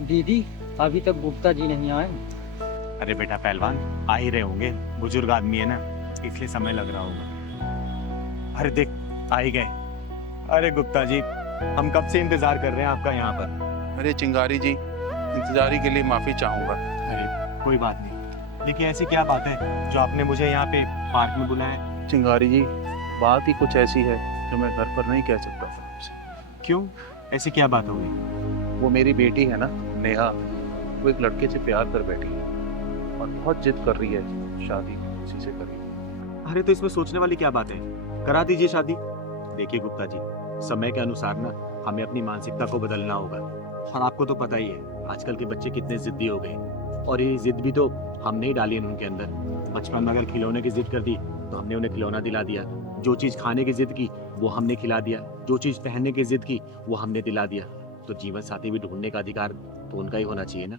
दीदी, अभी तक गुप्ता जी नहीं आए। अरे बेटा पहलवान, आ ही रहे होंगे, बुजुर्ग आदमी है ना, इसलिए समय लग रहा होगा। अरे देख, आ ही गए। अरे गुप्ता जी, हम कब से इंतजार कर रहे हैं आपका यहाँ पर। अरे चिंगारी जी, इंतजारी के लिए माफी चाहूंगा। अरे कोई बात नहीं, लेकिन ऐसी क्या बात है जो आपने मुझे यहाँ पे पार्क में बुलाया है? चिंगारी जी, बात ही कुछ ऐसी है जो मैं घर पर नहीं कह सकता था आपसे। क्यों, ऐसी क्या बात हो गई? वो मेरी बेटी है ना, नेहा, वो एक लड़के से प्यार कर बैठी है और बहुत जिद कर रही है शादी उसी से करेगी। अरे तो इसमें सोचने वाली क्या बात है, करा दीजिए शादी। देखिए गुप्ता जी, समय के अनुसार ना हमें अपनी मानसिकता को बदलना होगा। और आपको तो पता ही है आजकल के बच्चे कितने जिद्दी हो गए, और ये जिद भी तो हमने ही डाली है उनके अंदर। बचपन में अगर खिलौने की जिद कर दी तो हमने उन्हें खिलौना दिला दिया, जो चीज खाने की जिद की वो हमने खिला दिया, जो चीज पहनने की जिद की वो हमने दिला दिया। तो जीवन साथी भी ढूंढने का अधिकार तो उनका ही होना चाहिए ना।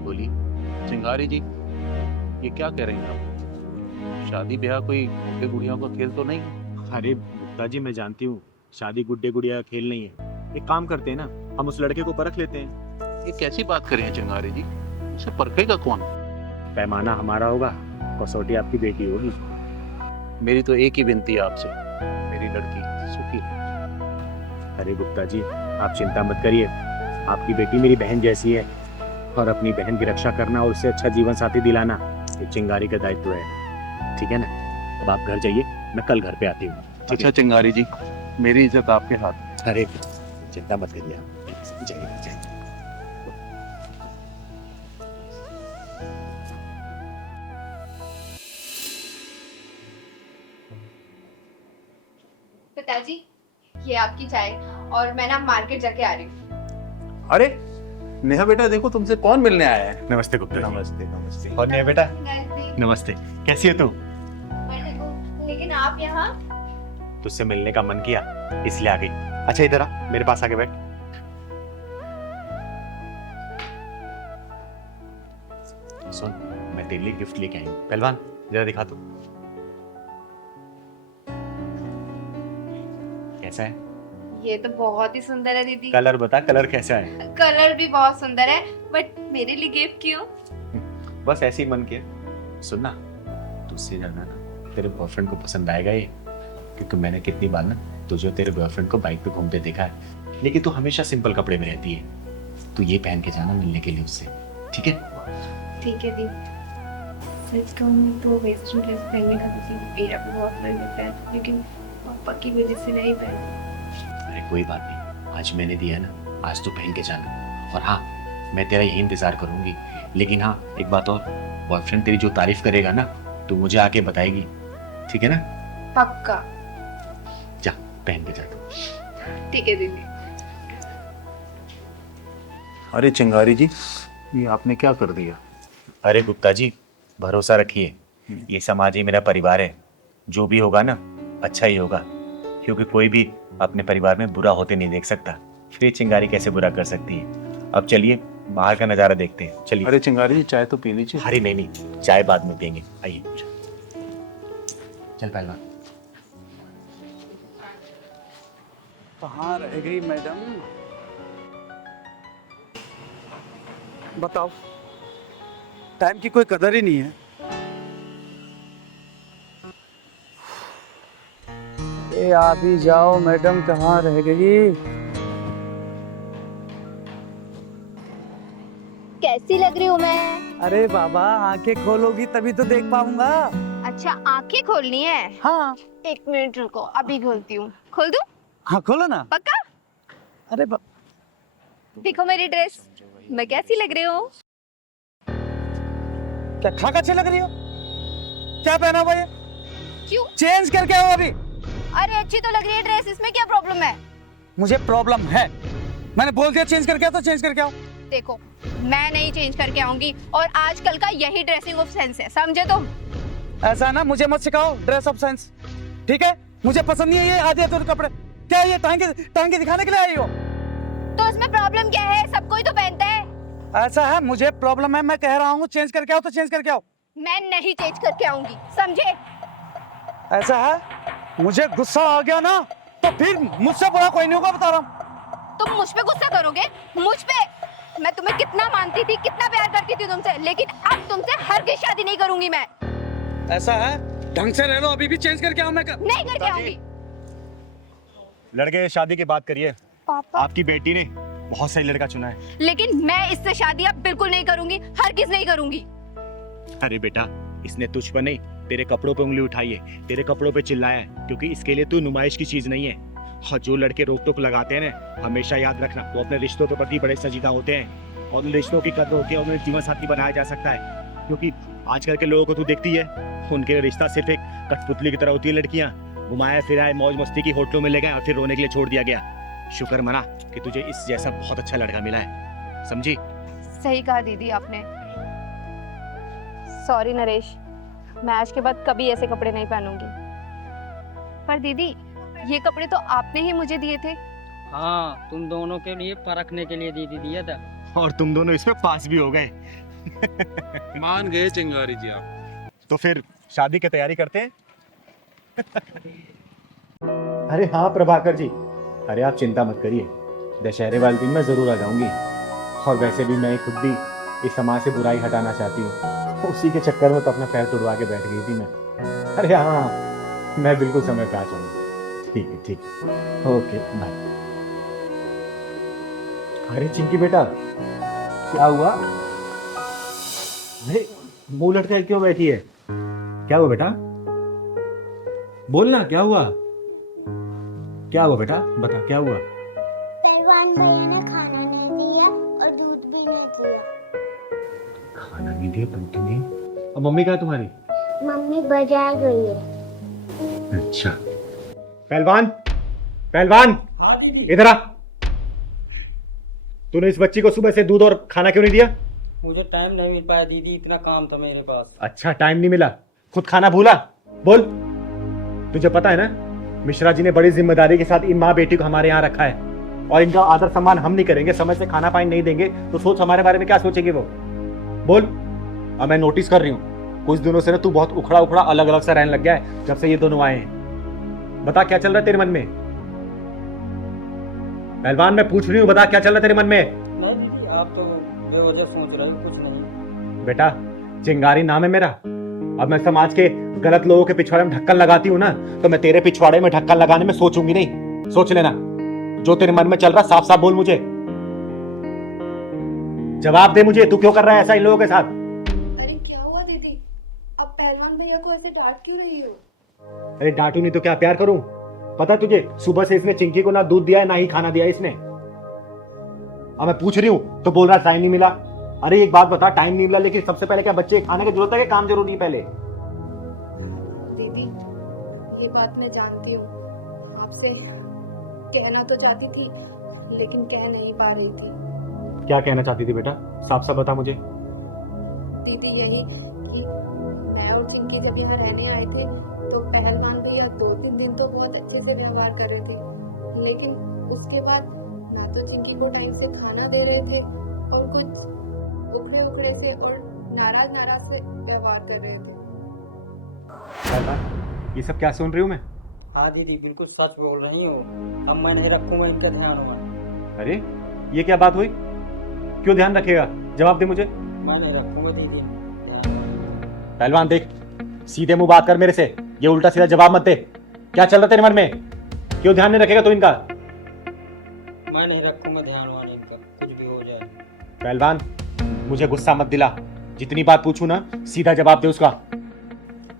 बोलिए। चिंगारी जी, ये क्या कह रही हैं आप? शादी ब्याह कोई गुड्डे गुड़ियों का खेल तो नहीं है। अरे गुप्ता जी, मैं जानती हूँ शादी गुड्डे गुड़िया का खेल नहीं है। एक काम करते हैं ना, हम उस लड़के को परख लेते हैं। ये कैसी बात कर रही हैं चिंगारी जी? उसे परखेगा कौन? पैमाना हमारा होगा, कसौटी आपकी बेटी होगी। मेरी तो एक ही विनती है आपसे, मेरी लड़की सुखी है। अरे गुप्ता जी, आप चिंता मत करिए, आपकी बेटी मेरी बहन जैसी है, और अपनी बहन की रक्षा करना और उससे अच्छा जीवन साथी दिलाना ये चिंगारी का दायित्व है, ठीक है ना? अब आप घर जाइए, मैं कल घर पे आती हूँ। अच्छा चिंगारी जी, मेरी इज्जत आपके हाथ में। अरे चिंता मत करिए आप, जाइए जाइए। पिताजी, ये आपकी चाय, और मैं ना मार्केट जाके आ रही हूँ। अरे नेहा बेटा, देखो तुमसे कौन मिलने आया है। नमस्ते गुप्ता जी। नमस्ते नमस्ते। और नेहा बेटा, नमस्ते, कैसी है तू? लेकिन आप यहाँ? तुझसे मिलने का मन किया इसलिए आ गई। अच्छा इधर आ, मेरे पास आके बैठ। सुन, मैं तेरे लिए गिफ्ट लेके आई हूँ। पहलवान जरा दिखा तू, कैसा है? ये तो बहुत ही सुंदर है दीदी। कलर बता, कलर कैसा है? कलर भी बहुत सुंदर है, बट मेरे लिए गिफ्ट क्यों? बस ऐसे ही मन किया। सुन ना, तुझसे ज्यादा ना तेरे बॉयफ्रेंड को पसंद आएगा ये, क्योंकि मैंने कितनी बार ना तुझे और तेरे बॉयफ्रेंड को बाइक पे घूमते देखा है, लेकिन तू हमेशा सिंपल कपड़े में रहती है। तू ये पहन के जाना मिलने के लिए उससे, ठीक है? ठीक है दीदी। सच कहूँ तो वेस्टर्न ड्रेस पहनने का दीदी मेरा भी बहुत मन होता है, लेकिन पापा की वजह से नहीं पहन। अरे कोई बात नहीं, आज मैंने दिया है ना, आज तू पहन के जाना। और हाँ, मैं तेरा यही इंतजार करूंगी। लेकिन हाँ, एक बात और, बॉयफ्रेंड तेरी जो तारीफ करेगा ना, तू मुझे आके बताएगी, ठीक है ना? पक्का। जा, पहन के जा तू। ठीक है दीदी। अरे चिंगारी जी, ये आपने क्या कर दिया? अरे गुप्ता जी, भरोसा रखिए, ये समाज ही मेरा परिवार है। जो भी होगा ना, अच्छा ही होगा, क्योंकि कोई भी अपने परिवार में बुरा होते नहीं देख सकता। फिर ये चिंगारी कैसे बुरा कर सकती है? अब चलिए बाहर का नजारा देखते हैं, चलिए। अरे चिंगारी जी, चाय तो पी लीजिए। अरे नहीं नहीं, चाय बाद में पियेंगे, आइए। चल पहलवान। कहाँ रह गई मैडम? बताओ, टाइम की कोई कदर ही नहीं है। ए आ भी जाओ मैडम, कहाँ रह गई? कैसी लग रही हूँ मैं? अरे बाबा, आंखें खोलोगी तभी तो देख पाऊंगा। अच्छा, आंखें खोलनी है? हाँ। एक मिनट रुको, अभी खोलती हूँ। खोल दूँ? हाँ खोलो ना। पक्का? अरे देखो मेरी ड्रेस, मैं कैसी लग रही हूँ? क्या खाक अच्छी लग रही हो? क्या पहना हुआ ये? क्यों? चेंज करके आओ अभी। अरे अच्छी तो लग रही है ड्रेस, इसमें क्या प्रॉब्लम है? मुझे प्रॉब्लम है, मैंने बोल दिया चेंज करके आओ तो चेंज करके आओ। देखो, मैं नहीं चेंज करके आऊंगी, और आजकल का यही ड्रेसिंग ऑफ सेंस है, समझे तुम? ऐसा ना, मुझे मत सिखाओ ड्रेस ऑफ सेंस, ठीक है? मुझे पसंद नहीं है ये आधे अधूरे कपड़े। क्या ये टांगे दिखाने के लिए आई हो? तो इसमें प्रॉब्लम क्या है? सब कोई तो पहनता है। ऐसा है, मुझे प्रॉब्लम है, मैं कह रहा हूँ चेंज करके आओ तो चेंज करके आओ। मैं नहीं चेंज करके आऊंगी, समझे? ऐसा है, मुझे गुस्सा आ गया ना तो फिर मुझसे बुरा कोई नहीं होगा, बता रहा हूँ। तुम मुझ पे गुस्सा करोगे? मुझ पे? मैं तुम्हें कितना मानती थी, कितना प्यार करती थी तुमसे, लेकिन अब तुमसे हरगिज़ शादी नहीं करूंगी मैं। ऐसा है, ढंग से रह लो, अभी भी चेंज करके आऊं मैं नहीं करके आऊंगी। लड़के शादी की बात करिए। पापा, आपकी बेटी ने बहुत सही लड़का चुना है। लेकिन मैं इससे शादी अब बिल्कुल नहीं करूंगी, हरगिज़ नहीं करूंगी। अरे बेटा, इसने तुझ पर नहीं तेरे कपड़ों पे उंगली उठाई है, तेरे कपड़ों पे चिल्लाया है, क्योंकि इसके लिए तू नुमाइश की चीज नहीं है। और जो लड़के रोक टोक लगाते हैं ना, हमेशा याद रखना, वो अपने रिश्तों के प्रति बड़े संजीदा होते हैं, और उन रिश्तों की कदर होती है, उन्हें जीवन साथी बनाया जा सकता है। क्योंकि आजकल के लोगों को तू देखती है, उनके लिए रिश्ता सिर्फ एक कठपुतली की तरह होती है। लड़कियां घुमाया फिराए मौज मस्ती की होटलों में ले गए और फिर रोने के लिए छोड़ दिया गया। शुक्र मना कि तुझे इस जैसा बहुत अच्छा लड़का मिला है, समझी? सही कहा दीदी आपने। सॉरी नरेश, मैं आज के बाद कभी ऐसे कपड़े नहीं पहनूंगी। पर दीदी, ये कपड़े तो आपने ही मुझे दिए थे। हाँ, तुम दोनों के लिए परखने के लिए दीदी दिया था। और तुम दोनों इसमें पास भी हो गए। मान गए चिंगारी जी आप। तो फिर शादी की तैयारी करते हैं। अरे हाँ प्रभाकर जी, अरे आप चिंता मत करिए, दशहरे वाले दिन मैं जरूर आ जाऊंगी। और वैसे भी मैं खुद भी इस समाज से बुराई हटाना चाहती हूँ, उसी के चक्कर में तो अपना पैर तुड़वा के बैठ गई थी मैं। अरे हाँ, मैं बिल्कुल समय पे आ जाऊंगी। ठीक है, ठीक है, ओके बाय। अरे चिंकी बेटा, क्या हुआ? अरे मुंह लटका क्यों बैठी है? क्या हुआ बेटा? बोलना, क्या हुआ? क्या हुआ बेटा, बता क्या हुआ? पहलवान भैया ने खाना नहीं दिया और दूध भी नहीं दिया। खाना नहीं दिया, दूध नहीं दिया। और मम्मी कहाँ है तुम्हारी? मम्मी बाजार गई है। अच्छा। पहलवान, पहलवान, हाँ दीदी। इधर आ। तूने इस बच्ची को सुबह से दूध और खाना क्यों नहीं दिया? मुझे टाइम नहीं मिल पाया दीदी, इतना काम था मेरे पास। अच्छा, टाइम नहीं मिला, खुद खाना भूला? बोल। तुझे पता है ना, मिश्रा जी ने बड़ी जिम्मेदारी के साथ इन माँ बेटी को हमारे यहाँ रखा है, और इनका आदर सम्मान हम नहीं करेंगे, समय से खाना पानी नहीं देंगे, तो सोच हमारे बारे में क्या सोचेगी वो? बोल। अब मैं नोटिस कर रही हूँ, कुछ दिनों से ना तू बहुत उखड़ा उखड़ा अलग अलग सा रहने लग गया है जब से ये दोनों आए हैं। बता क्या चल रहा है तेरे मन में? पहलवान, मैं पूछ रही हूँ, बता क्या चल रहा है तेरे मन में? नहीं दीदी, आप तो बेवजह सोच रहे हो, कुछ नहीं। बेटा, चिंगारी नाम है मेरा। अब मैं समाज के गलत लोगों के पिछवाड़े में ढक्कन लगाती हूँ ना, तो मैं तेरे पिछवाड़े में ढक्कन लगाने में सोचूंगी नहीं। सोच लेना, जो तेरे मन में चल रहा साफ साफ बोल मुझे। जवाब दे मुझे, तू क्यों कर रहा है ऐसा इन लोगों के साथ? अरे क्या हुआ दीदी, अब पहलवान भैया को ऐसे डांट क्यों रही हो? अरे डांटू नहीं तो क्या प्यार करूं? पता तुझे, सुबह से इसने चिंकी को ना दूध दिया है ना ही खाना दिया है इसने। अब मैं पूछ रही हूँ तो बोल रहा टाइम नहीं मिला। अरे एक बात बता, टाइम नहीं मिला, लेकिन सबसे पहले क्या बच्चे खाने की जरूरत है कि काम जरूरी है पहले? दीदी, ये बात मैं जानती हूँ, आपसे कहना तो चाहती थी लेकिन कह नहीं पा रही थी। क्या कहना चाहती थी बेटा, साफ साफ बता मुझे। दीदी यही कि मैं और चिंकी जब यहाँ रहने आए थे तो पहलवान भैया 2-3 दिन तो बहुत अच्छे से व्यवहार कर रहे थे, लेकिन उसके बाद ना तो चिंकी को टाइम से खाना दे रहे थे और कुछ उखड़े उखड़े से और नाराज नाराज से व्यवहार कर रहे थे। ये सब क्या सुन रही हूँ मैं? हाँ दीदी, बिल्कुल सच बोल रही हो। अब मैं नहीं रखूंगा इनका ध्यान हुआ। अरे ये क्या बात हुई? क्यों ध्यान रखेगा? जवाब दे मुझे। मैं नहीं रखूंगा दीदी ध्यान। पहलवान देख, सीधे मुंह बात कर मेरे से, ये उल्टा सीधा जवाब मत दे। क्या चल रहा तेरे मन में? क्यों ध्यान नहीं रखेगा तू इनका? मैं नहीं रखूंगा ध्यान वाला इनका, कुछ भी हो जाए। पहलवान, मुझे गुस्सा मत दिला, जितनी बात पूछूं ना सीधा जवाब दे उसका।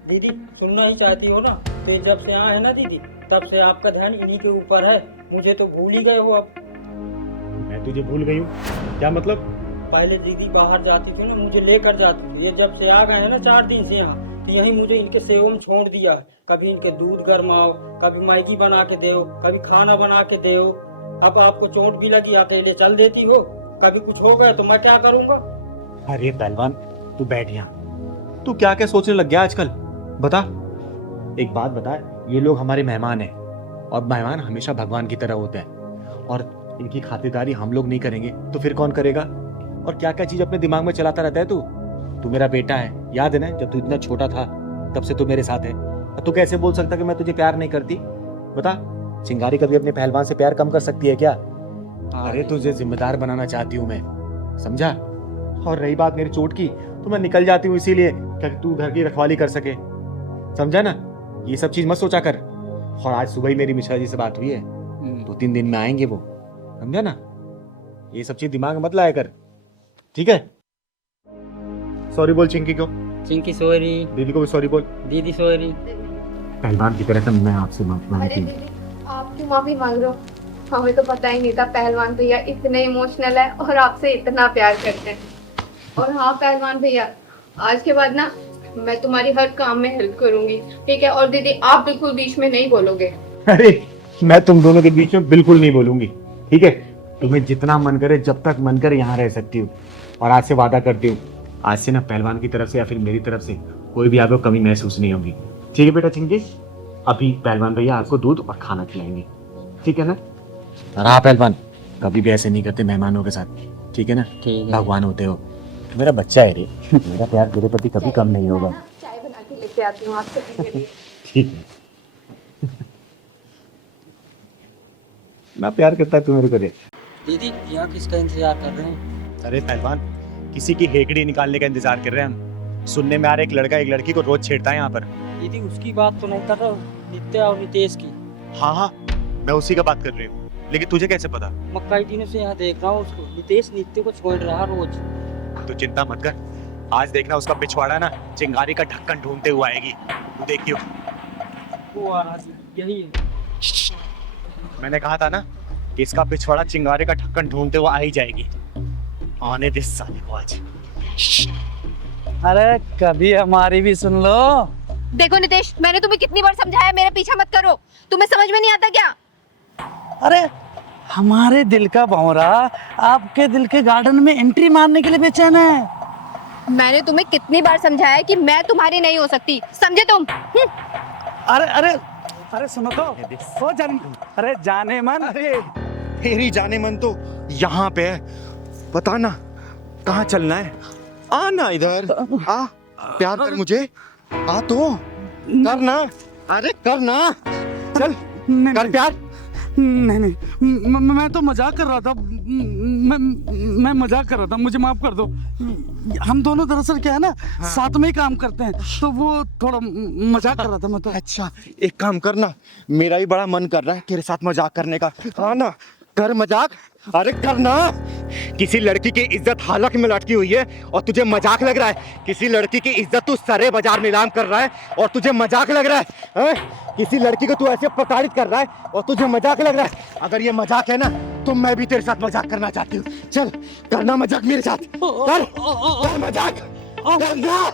दीदी सुनना ही चाहती हो ना, तो ये जब से आए हैं ना दीदी, तब से आपका ध्यान इन्हीं के ऊपर है। मुझे तो भूल ही गए हो अब। मैं तुझे भूल गई हूँ? क्या मतलब? पहले दीदी बाहर जाती थी ना, मुझे लेकर जाती थी। ये जब से आ गए हैं ना 4 दिन से यहाँ, तो यहीं मुझे इनके सेवा में छोड़ दिया है। कभी इनके दूध गरमाओ, कभी मैगी बना के दो, कभी खाना बना के दो। अब आपको चोट भी लगी, अकेले चल देती हो। कभी कुछ हो गया तो मैं क्या करूँगा? अरे पहलवान, तू बैठ यहाँ। तू क्या क्या सोचने लग गया आजकल? बता, एक बात बता, ये लोग हमारे मेहमान हैं, और मेहमान हमेशा भगवान की तरह होते हैं, और इनकी खातिरदारी हम लोग नहीं करेंगे तो फिर कौन करेगा? और क्या क्या चीज अपने दिमाग में चलाता रहता है तू मेरा बेटा है, याद है ना जब तू इतना छोटा था तब से तू मेरे साथ है। और तू कैसे बोल सकता कि मैं तुझे प्यार नहीं करती? बता, चिंगारी कभी अपने पहलवान से प्यार कम कर सकती है क्या? अरे तुझे जिम्मेदार बनाना चाहती हूँ मैं, समझा? और रही बात मेरी चोट की, तो मैं निकल जाती हूँ इसीलिए क्या तू घर की रखवाली कर सके, समझा ना? ये सब चीज मत सोचा कर। और आज सुबह ही मेरी मिश्रा जी से बात हुई है, 2-3 दिन में आएंगे वो, समझा ना? ये सब चीज दिमाग में मत लाया कर, ठीक है? सॉरी बोल चिंकी को, चिंकी सॉरी, दीदी को भी सॉरी बोल। दीदी सॉरी। पहलवान की तरह मैं आपसे माफी अरे मांगती हूँ। दीदी आप क्यों माफी मांग रहे हो? हमें तो पता ही नहीं था पहलवान भैया इतने इमोशनल है और आपसे इतना प्यार करते हैं। और हाँ पहलवान भैया, आज के बाद ना मैं तुम्हारी हर काम में हेल्प करूंगी, ठीक है? और दीदी आप बिल्कुल बीच में नहीं बोलोगे। अरे मैं तुम दोनों के बीच में बिल्कुल नहीं बोलूंगी, ठीक है? तुम्हें जितना मन करे, जब तक मन करे यहाँ रह सकती हूँ। और आज से वादा करती हूँ, आज से ना पहलवान की तरफ से या फिर मेरी तरफ से कोई भी आपको कमी महसूस नहीं होगी, ठीक है बेटा चिंकी? अभी पहलवान भैया आपको दूध और खाना खिलाएंगे, ठीक है ना? और हाँ पहलवान, कभी भी ऐसे नहीं करते मेहमानों के साथ, ठीक है ना? ठीक है। भगवान होते हो, मेरा बच्चा है रे, मेरा प्यार तेरे प्रति कभी कम नहीं होगा, चाय बना के लेके आती हूँ आपसे पीने के लिए। ठीक है? मैं प्यार करता है तू मेरे को रे। दीदी यहाँ किसका इंतजार कर रहे हैं? अरे पहलवान, किसी की हेकड़ी निकालने का इंतजार कर रहे हैं हम। सुनने में आ रहा है एक लड़का एक लड़की को रोज छेड़ता है यहाँ पर। दीदी उसकी बात तो नहीं कर रहा हूँ, नित्या और नितेश की। हाँ हाँ, मैं उसी का बात कर रही हूँ, लेकिन तुझे कैसे पता? मैं कई दिनों से यहाँ देख रहा हूँ उसको, नितेश नित्य को छोड़ रहा रोज। तू चिंता मत कर, आज देखना उसका पिछवाड़ा ना चिंगारी का ढक्कन ढूंढते हुए आएगी, तू देखियो। वो आ रहा है, यही है। मैंने कहा था ना कि इसका पिछवाड़ा चिंगारी का ढक्कन ढूंढते हुए आ ही जाएगी। आने दे साले को आज। अरे कभी हमारी भी सुन लो। देखो नितेश, मैंने तुम्हें कितनी बार समझाया मेरा पीछा मत करो, तुम्हें समझ में नहीं आता क्या? अरे हमारे दिल का भंवरा आपके दिल के गार्डन में एंट्री मारने के लिए बेचैन है। मैंने तुम्हें कितनी बार समझाया कि मैं तुम्हारी नहीं हो सकती, समझे तुम? अरे अरे अरे सुनो तो, ओ जाने, अरे जाने मन। अरे तेरी जाने मन तो यहाँ पे है, बता ना कहाँ चलना है? आना इधर, आ प्यार कर मुझे, आ तो करना, अरे करना, चल कर प्यार। नहीं नहीं, मैं तो मजाक कर रहा था, मैं मजाक कर रहा था, मुझे माफ कर दो। हम दोनों दरअसल क्या है ना, साथ में ही काम करते हैं, तो वो थोड़ा मजाक कर रहा था मैं तो। अच्छा एक काम करना, मेरा भी बड़ा मन कर रहा है तेरे साथ मजाक करने का, हाँ ना कर मजाक, अरे करना। किसी लड़की की इज्जत हालत में लटकी हुई है और तुझे मजाक लग रहा है? किसी लड़की की इज्जत तू सरे बाजार नीलाम कर रहा है और तुझे मजाक लग रहा है, हैं? किसी लड़की को तू ऐसे प्रताड़ित कर रहा है और तुझे मजाक लग रहा है? अगर ये मजाक है ना तो मैं भी तेरे साथ मजाक करना चाहती हूँ, चल करना मजाक मेरे साथ, कर मजाक करना।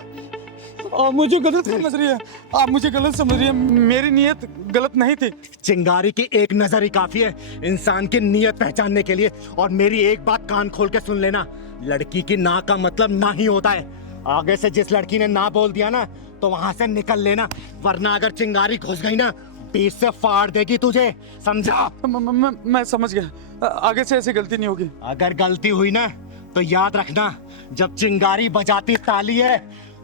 आप मुझे गलत समझ रही है, आप मुझे गलत समझ रही है, मेरी नीयत गलत नहीं थी। चिंगारी की एक नजर ही काफी है इंसान की नीयत पहचानने के लिए। और मेरी एक बात कान खोल के सुन लेना, लड़की की ना का मतलब ना ही होता है। आगे से जिस लड़की ने ना बोल दिया ना तो वहां से निकल लेना, वरना अगर चिंगारी घुस गई ना बीच से फाड़ देगी तुझे, समझा? मैं समझ गया, आगे से ऐसी गलती नहीं होगी। अगर गलती हुई ना तो याद रखना, जब चिंगारी बजाती ताली है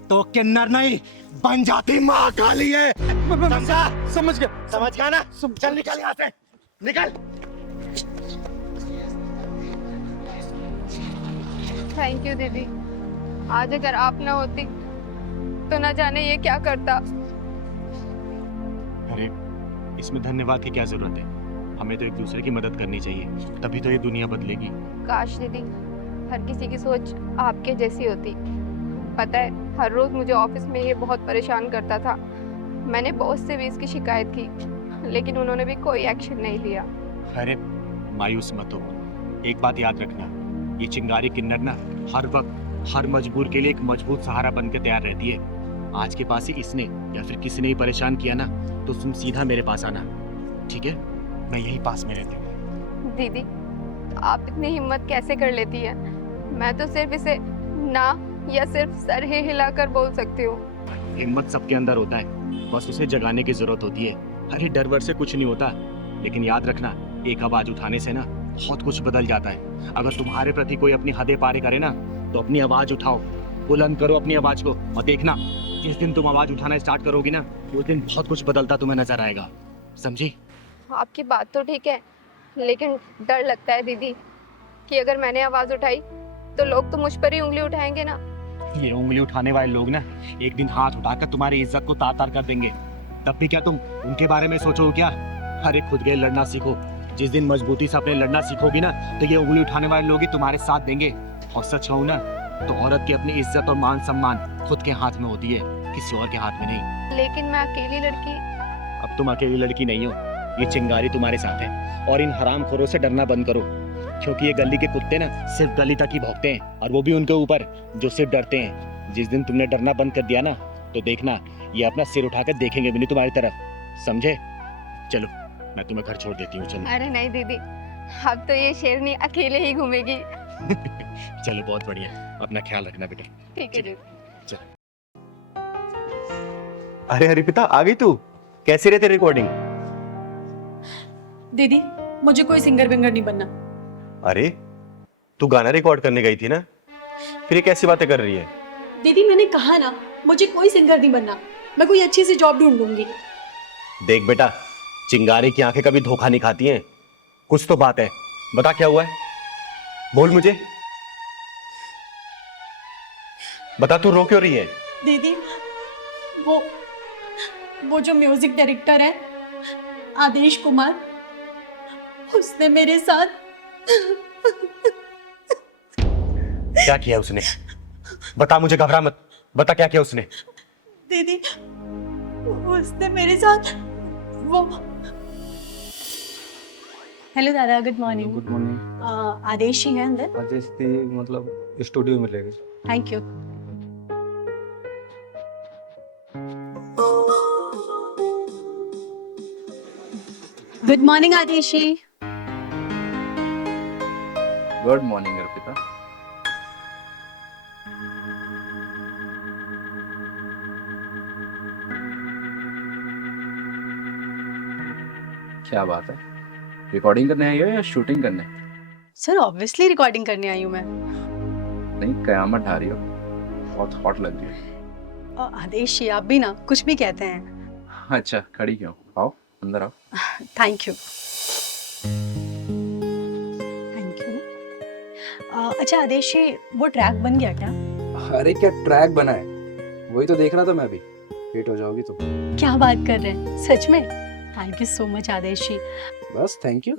तो किन्नर नहीं बन जाती माँ काली है, समझा? समझ गया, समझ गया ना? चल निकल यहाँ से, निकल। थैंक यू दीदी, आज अगर आप ना होती तो ना जाने ये क्या करता। अरे इसमें धन्यवाद की क्या जरूरत है, हमें तो एक दूसरे की मदद करनी चाहिए, तभी तो ये दुनिया बदलेगी। काश दीदी हर किसी की सोच आपके जैसी होती। पता है हर रोज मुझे ऑफिस में ये बहुत परेशान करता था, मैंने बॉस से भी इसकी शिकायत की लेकिन उन्होंने भी कोई एक्शन नहीं लिया। अरे मायूस मत हो, एक बात याद रखना, ये चिंगारी किन्नर ना हर वक्त हर मजबूर के लिए एक मजबूत सहारा बन के तैयार रहती है। आज के पास ही इसने या फिर किसी ने ही परेशान किया ना तो तुम सीधा मेरे पास आना, ठीक है? मैं यही पास में रहती हूँ। दीदी आप इतनी हिम्मत कैसे कर लेती है? मैं तो सिर्फ इसे ना या सिर्फ सर ही हिलाकर बोल सकती हूँ। हिम्मत सबके अंदर होता है, बस उसे जगाने की जरूरत होती है। अरे डर वर से कुछ नहीं होता, लेकिन याद रखना एक आवाज उठाने से ना बहुत कुछ बदल जाता है। अगर तुम्हारे प्रति कोई अपनी हदें पार करे ना तो अपनी आवाज उठाओ, बुलंद करो अपनी आवाज को, और देखना जिस दिन तुम आवाज उठाना स्टार्ट करोगी ना उस दिन बहुत कुछ बदलता तुम्हें नजर आएगा, समझी? आपकी बात तो ठीक है लेकिन डर लगता है दीदी कि अगर मैंने आवाज उठाई तो लोग तो मुझ पर ही उंगली उठाएंगे ना। ये उंगली उठाने वाले लोग ना एक दिन हाथ उठाकर तुम्हारी इज्जत को तार-तार कर देंगे। तब भी क्या तुम उनके बारे में सोचो क्या? अरे खुद के लड़ना सीखो। जिस दिन मजबूती से अपने लड़ना सीखोगी ना तो ये उंगली उठाने वाले लोग ही तुम्हारे साथ देंगे। और सच कहूं ना तो औरत की अपनी इज्जत और मान सम्मान खुद के हाथ में होती है, किसी और के हाथ में नहीं। लेकिन मैं अकेली लड़की। अब तुम अकेली लड़की नहीं हो, ये चिंगारी तुम्हारे साथ है। और इन हरामखोरों से डरना बंद करो, क्योंकि ये गली के कुत्ते ना सिर्फ गली तक ही भौंकते हैं, और वो भी उनके ऊपर जो सिर्फ डरते हैं। जिस दिन तुमने डरना बंद कर दिया ना तो देखना ये अपना सिर उठाकर देखेंगे भी नहीं तुम्हारी तरफ, समझे? चलो मैं तुम्हें घर छोड़ देती हूँ, चलो। अरे नहीं दीदी, अब तो ये शेरनी अकेले ही घूमेगी। चलो बहुत बढ़िया, अपना ख्याल रखना बेटा। ठीक है दीदी। अरे हरिपिता आ गई तू? कैसी रहती रिकॉर्डिंग? दीदी मुझे कोई सिंगर विंगर नहीं बनना। अरे तू गाना रिकॉर्ड करने गई थी ना, फिर ये कैसी बातें कर रही है? दीदी मैंने कहा ना मुझे कोई सिंगर नहीं बनना, मैं कोई अच्छी सी जॉब ढूंढ लूंगी। देख बेटा, चिंगारी की आंखें कभी धोखा नहीं खाती हैं। कुछ तो बात है, बता क्या हुआ है, बोल मुझे, बता। तू रो क्यों रही है? दीदी वो जो म्यूजिक डायरेक्टर है आदेश कुमार, उसने मेरे साथ क्या किया उसने? बता मुझे, घबरा मत, बता क्या किया उसने? दीदी उसने मेरे साथ वो। हेलो दादा, good morning. Good morning. Aadesh ही है अंदर? आदेश थी मतलब स्टूडियो में ले गए। Thank you. Good morning Aadesh ji. Good morning Arpita. क्या बात है, रिकॉर्डिंग करने आई हो या शूटिंग करने? सर ऑब्वियसली रिकॉर्डिंग करने आई हूँ मैं। नहीं, कयामत ढा रही हो, बहुत हॉट लग रही है। आदेश जी आप भी ना कुछ भी कहते हैं। अच्छा खड़ी क्यों, आओ अंदर आओ। Thank you. Thank you. अच्छा आदेश जी, वो ट्रैक बन गया क्या? अरे क्या ट्रैक बना है, वही तो देख रहा था मैं भी। हिट हो जाओगी तुम। क्या बात कर रहे हैं, सच में? थैंक यू सो मच आदेश जी। बस thank you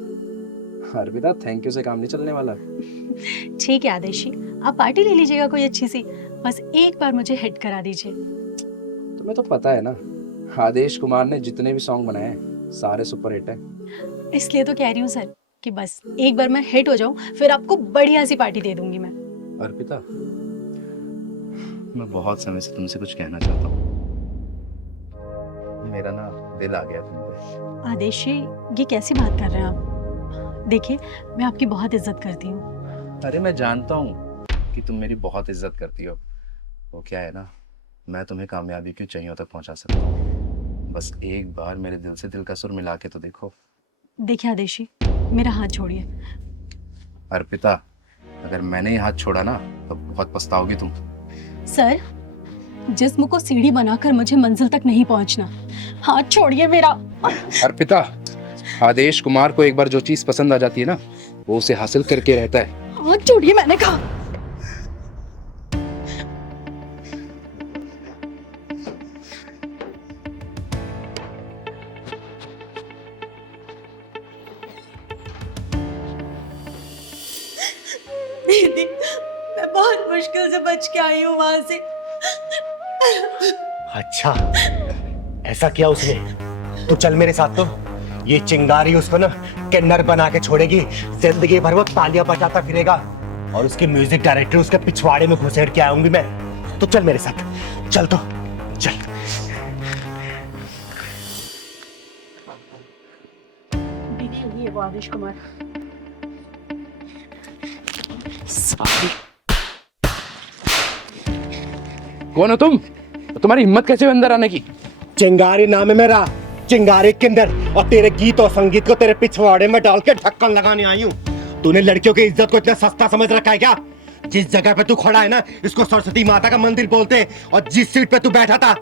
Arpita, thank you से काम नहीं चलने वाला। ठीक है आदेश जी, आप पार्टी ले लीजिएगा कोई अच्छी सी, बस एक बार मुझे हिट करा दीजिए। तुम्हें तो पता है ना, आदेश कुमार ने जितने भी सॉन्ग बनाए हैं सारे सुपर हिट हैं। इसलिए तो कह रही हूँ सर कि बस एक बार मैं हिट हो जाऊं, फिर आपको बढ़िया सी पार्टी दे दूंगी मैं। अर्पिता, मैं बहुत समय से तुमसे कुछ कहना चाहता हूँ, मेरा ना दिल आ गया तुम पे। आदेश जी ये कैसी बात कर रहे हैं आप? देखिए मैं आपकी बहुत इज्जत करती हूँ। अरे मैं जानता हूँ कि तुम मेरी बहुत इज्जत करती हो, वो क्या है ना, मैं तुम्हें कामयाबी की ऊंचाइयों तक पहुंचा सकता हूँ। बस एक बार मेरे दिल से दिल का सुर मिला के तो देखो। देखिए आदेश जी, मेरा हाथ छोड़िए। अर्पिता, अगर मैंने ये हाथ छोड़ा ना तो बहुत पछताओगी तुम। सर, जिस्म को सीढ़ी बनाकर मुझे मंजिल तक नहीं पहुंचना, हाथ छोड़िए मेरा। अर्पिता, आदेश कुमार को एक बार जो चीज पसंद आ जाती है ना, वो उसे हासिल करके रहता है। हाथ छोड़िए मैंने कहा। दीदी, मैं बहुत मुश्किल से बच के आई हूँ वहां से। अच्छा ऐसा किया उसने, तो चल मेरे साथ। तो ये चिंगारी उसको ना किन्नर बना के छोड़ेगी, जिंदगी भर वो तालियां बजाता फिरेगा, और उसके म्यूजिक डायरेक्टर उसके पिछवाड़े में घुसेड़ के आऊंगी मैं। तो चल मेरे साथ, चल तो चल। दीदी ये वो आदेश कुमार। कौन हो तुम? तुम्हारी हिम्मत कैसे हुई अंदर आने की? चिंगारी नाम है मेरा, चिंगारी किन्नर, और तेरे गीत और संगीत को तेरे पिछवाड़े में डाल के ढक्कन लगाने आई हूँ। तूने लड़कियों की इज्जत को इतना सस्ता समझ रखा है क्या? जिस जगह पे तू खड़ा है ना, इसको सरस्वती माता का मंदिर बोलते हैं, और जिस सीट पे तू बैठा था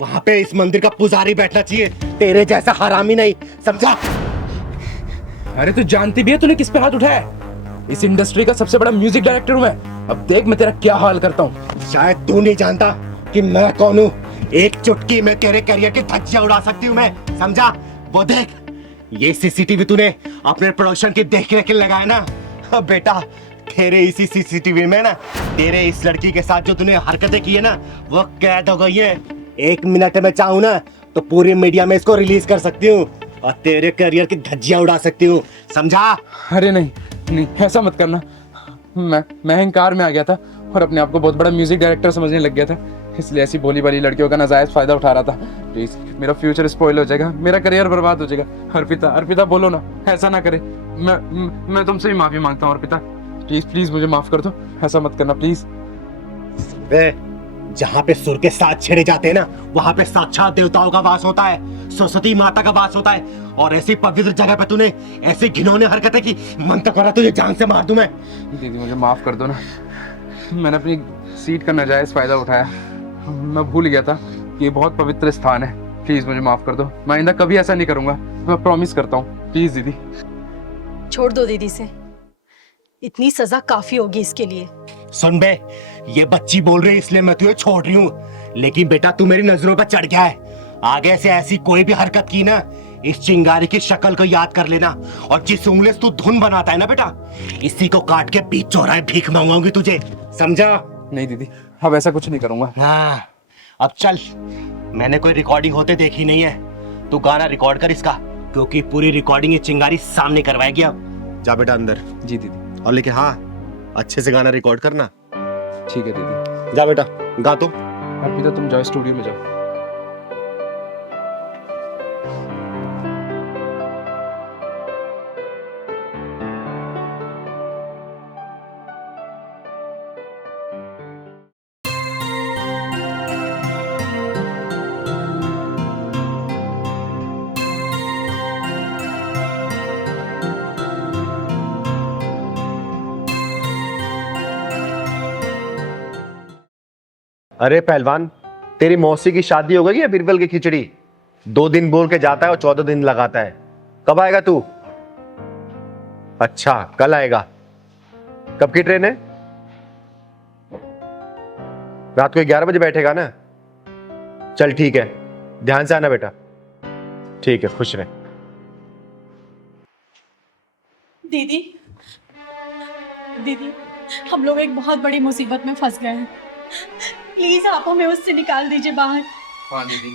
वहां पे इस मंदिर का पुजारी बैठना चाहिए, तेरे जैसा हरामी नहीं, समझा? अरे तू जानती भी है तूने किस पे हाथ उठाया है? इस इंडस्ट्री का सबसे बड़ा म्यूजिक डायरेक्टर हूं मैं। अब देख मैं तेरा क्या हाल करता हूँ। शायद तू नहीं जानता कि मैं कौन हूँ। एक चुटकी में तेरे करियर की धज्जियां उड़ा सकती हूँ मैं, समझा? वो देख, ये सीसीटीवी तूने अपने प्रोडक्शन की देख रेख लगाया ना। अब बेटा तेरे इसी सीसीटीवी में ना तेरे इस लड़की के साथ जो तूने हरकतें की है ना वो कैद हो गई है। 1 मिनट में चाहूँ ना तो पूरी मीडिया में इसको रिलीज कर सकती हूँ और तेरे करियर की धज्जियां उड़ा सकती हूँ, समझा? अरे नहीं नहीं, ऐसा मत करना। मैं अहंकार में आ गया था और अपने आप को बहुत बड़ा म्यूजिक डायरेक्टर समझने लग गया था, इसलिए ऐसी भोली भाली लड़कियों का नाजायज फायदा उठा रहा था। प्लीज, मेरा फ्यूचर स्पॉइल हो जाएगा, मेरा करियर बर्बाद हो जाएगा। अर्पिता, अर्पिता बोलो ना, ऐसा ना करे। मैं तुमसे ही माफी मांगता हूँ अर्पिता, प्लीज प्लीज मुझे माफ कर दो, ऐसा मत करना प्लीज। जहाँ पे सुर के साथ छेड़े जाते हैं ना वहाँ पे साक्षात देवताओं का वास होता है, सरस्वती माता का वास होता है। और ऐसी पवित्र जगह पे तूने ऐसी घिनौनी हरकतें की, मन तो करा तुझे जान से मार दूं मैं। दीदी मुझे माफ कर दो ना, मैंने अपनी सीट का नाजायज फायदा उठाया, मैं भूल गया था कि ये बहुत पवित्र स्थान है। प्लीज मुझे माफ कर दो, मैं आइंदा कभी ऐसा नहीं करूंगा, मैं प्रॉमिस करता हूँ। प्लीज दीदी। छोड़ दो दीदी से, इतनी सजा काफी होगी इसके लिए। सुन बे, ये बच्ची बोल रही है इसलिए मैं तुझे छोड़ रही हूँ, लेकिन बेटा तू मेरी नजरों पर चढ़ गया है। आगे से ऐसी कोई भी हरकत की ना, इस चिंगारी की शक्ल को याद कर लेना, और जिस उंगली से तू धुन बनाता है ना बेटा, इसी को काट के बीच चौराहे भीख मांगूंगी तुझे, समझा? नहीं दीदी, अब ऐसा कुछ नहीं करूंगा। हाँ, अब चल, मैंने कोई रिकॉर्डिंग होते देखी नहीं है, तू गाना रिकॉर्ड कर इसका, क्योंकि पूरी रिकॉर्डिंग ये चिंगारी सामने करवाएगी। अब जा बेटा अंदर। जी दीदी। और लेकिन हाँ, अच्छे से गाना रिकॉर्ड करना। ठीक है दीदी। जा बेटा, गा तुम। अर्पिता तुम जाओ स्टूडियो में जाओ। अरे पहलवान, तेरी मौसी की शादी हो गई है बीरबल की खिचड़ी? 2 दिन बोल के जाता है और 14 दिन लगाता है। कब आएगा तू? अच्छा, कल आएगा। कब की ट्रेन है? रात को 11 बजे बैठेगा ना? चल ठीक है, ध्यान से आना बेटा। ठीक है, खुश रहे। दीदी, दीदी, हम लोग एक बहुत बड़ी मुसीबत में फंस गए हैं, प्लीज आप हमें उससे निकाल दीजिए बाहर। हाँ दीदी,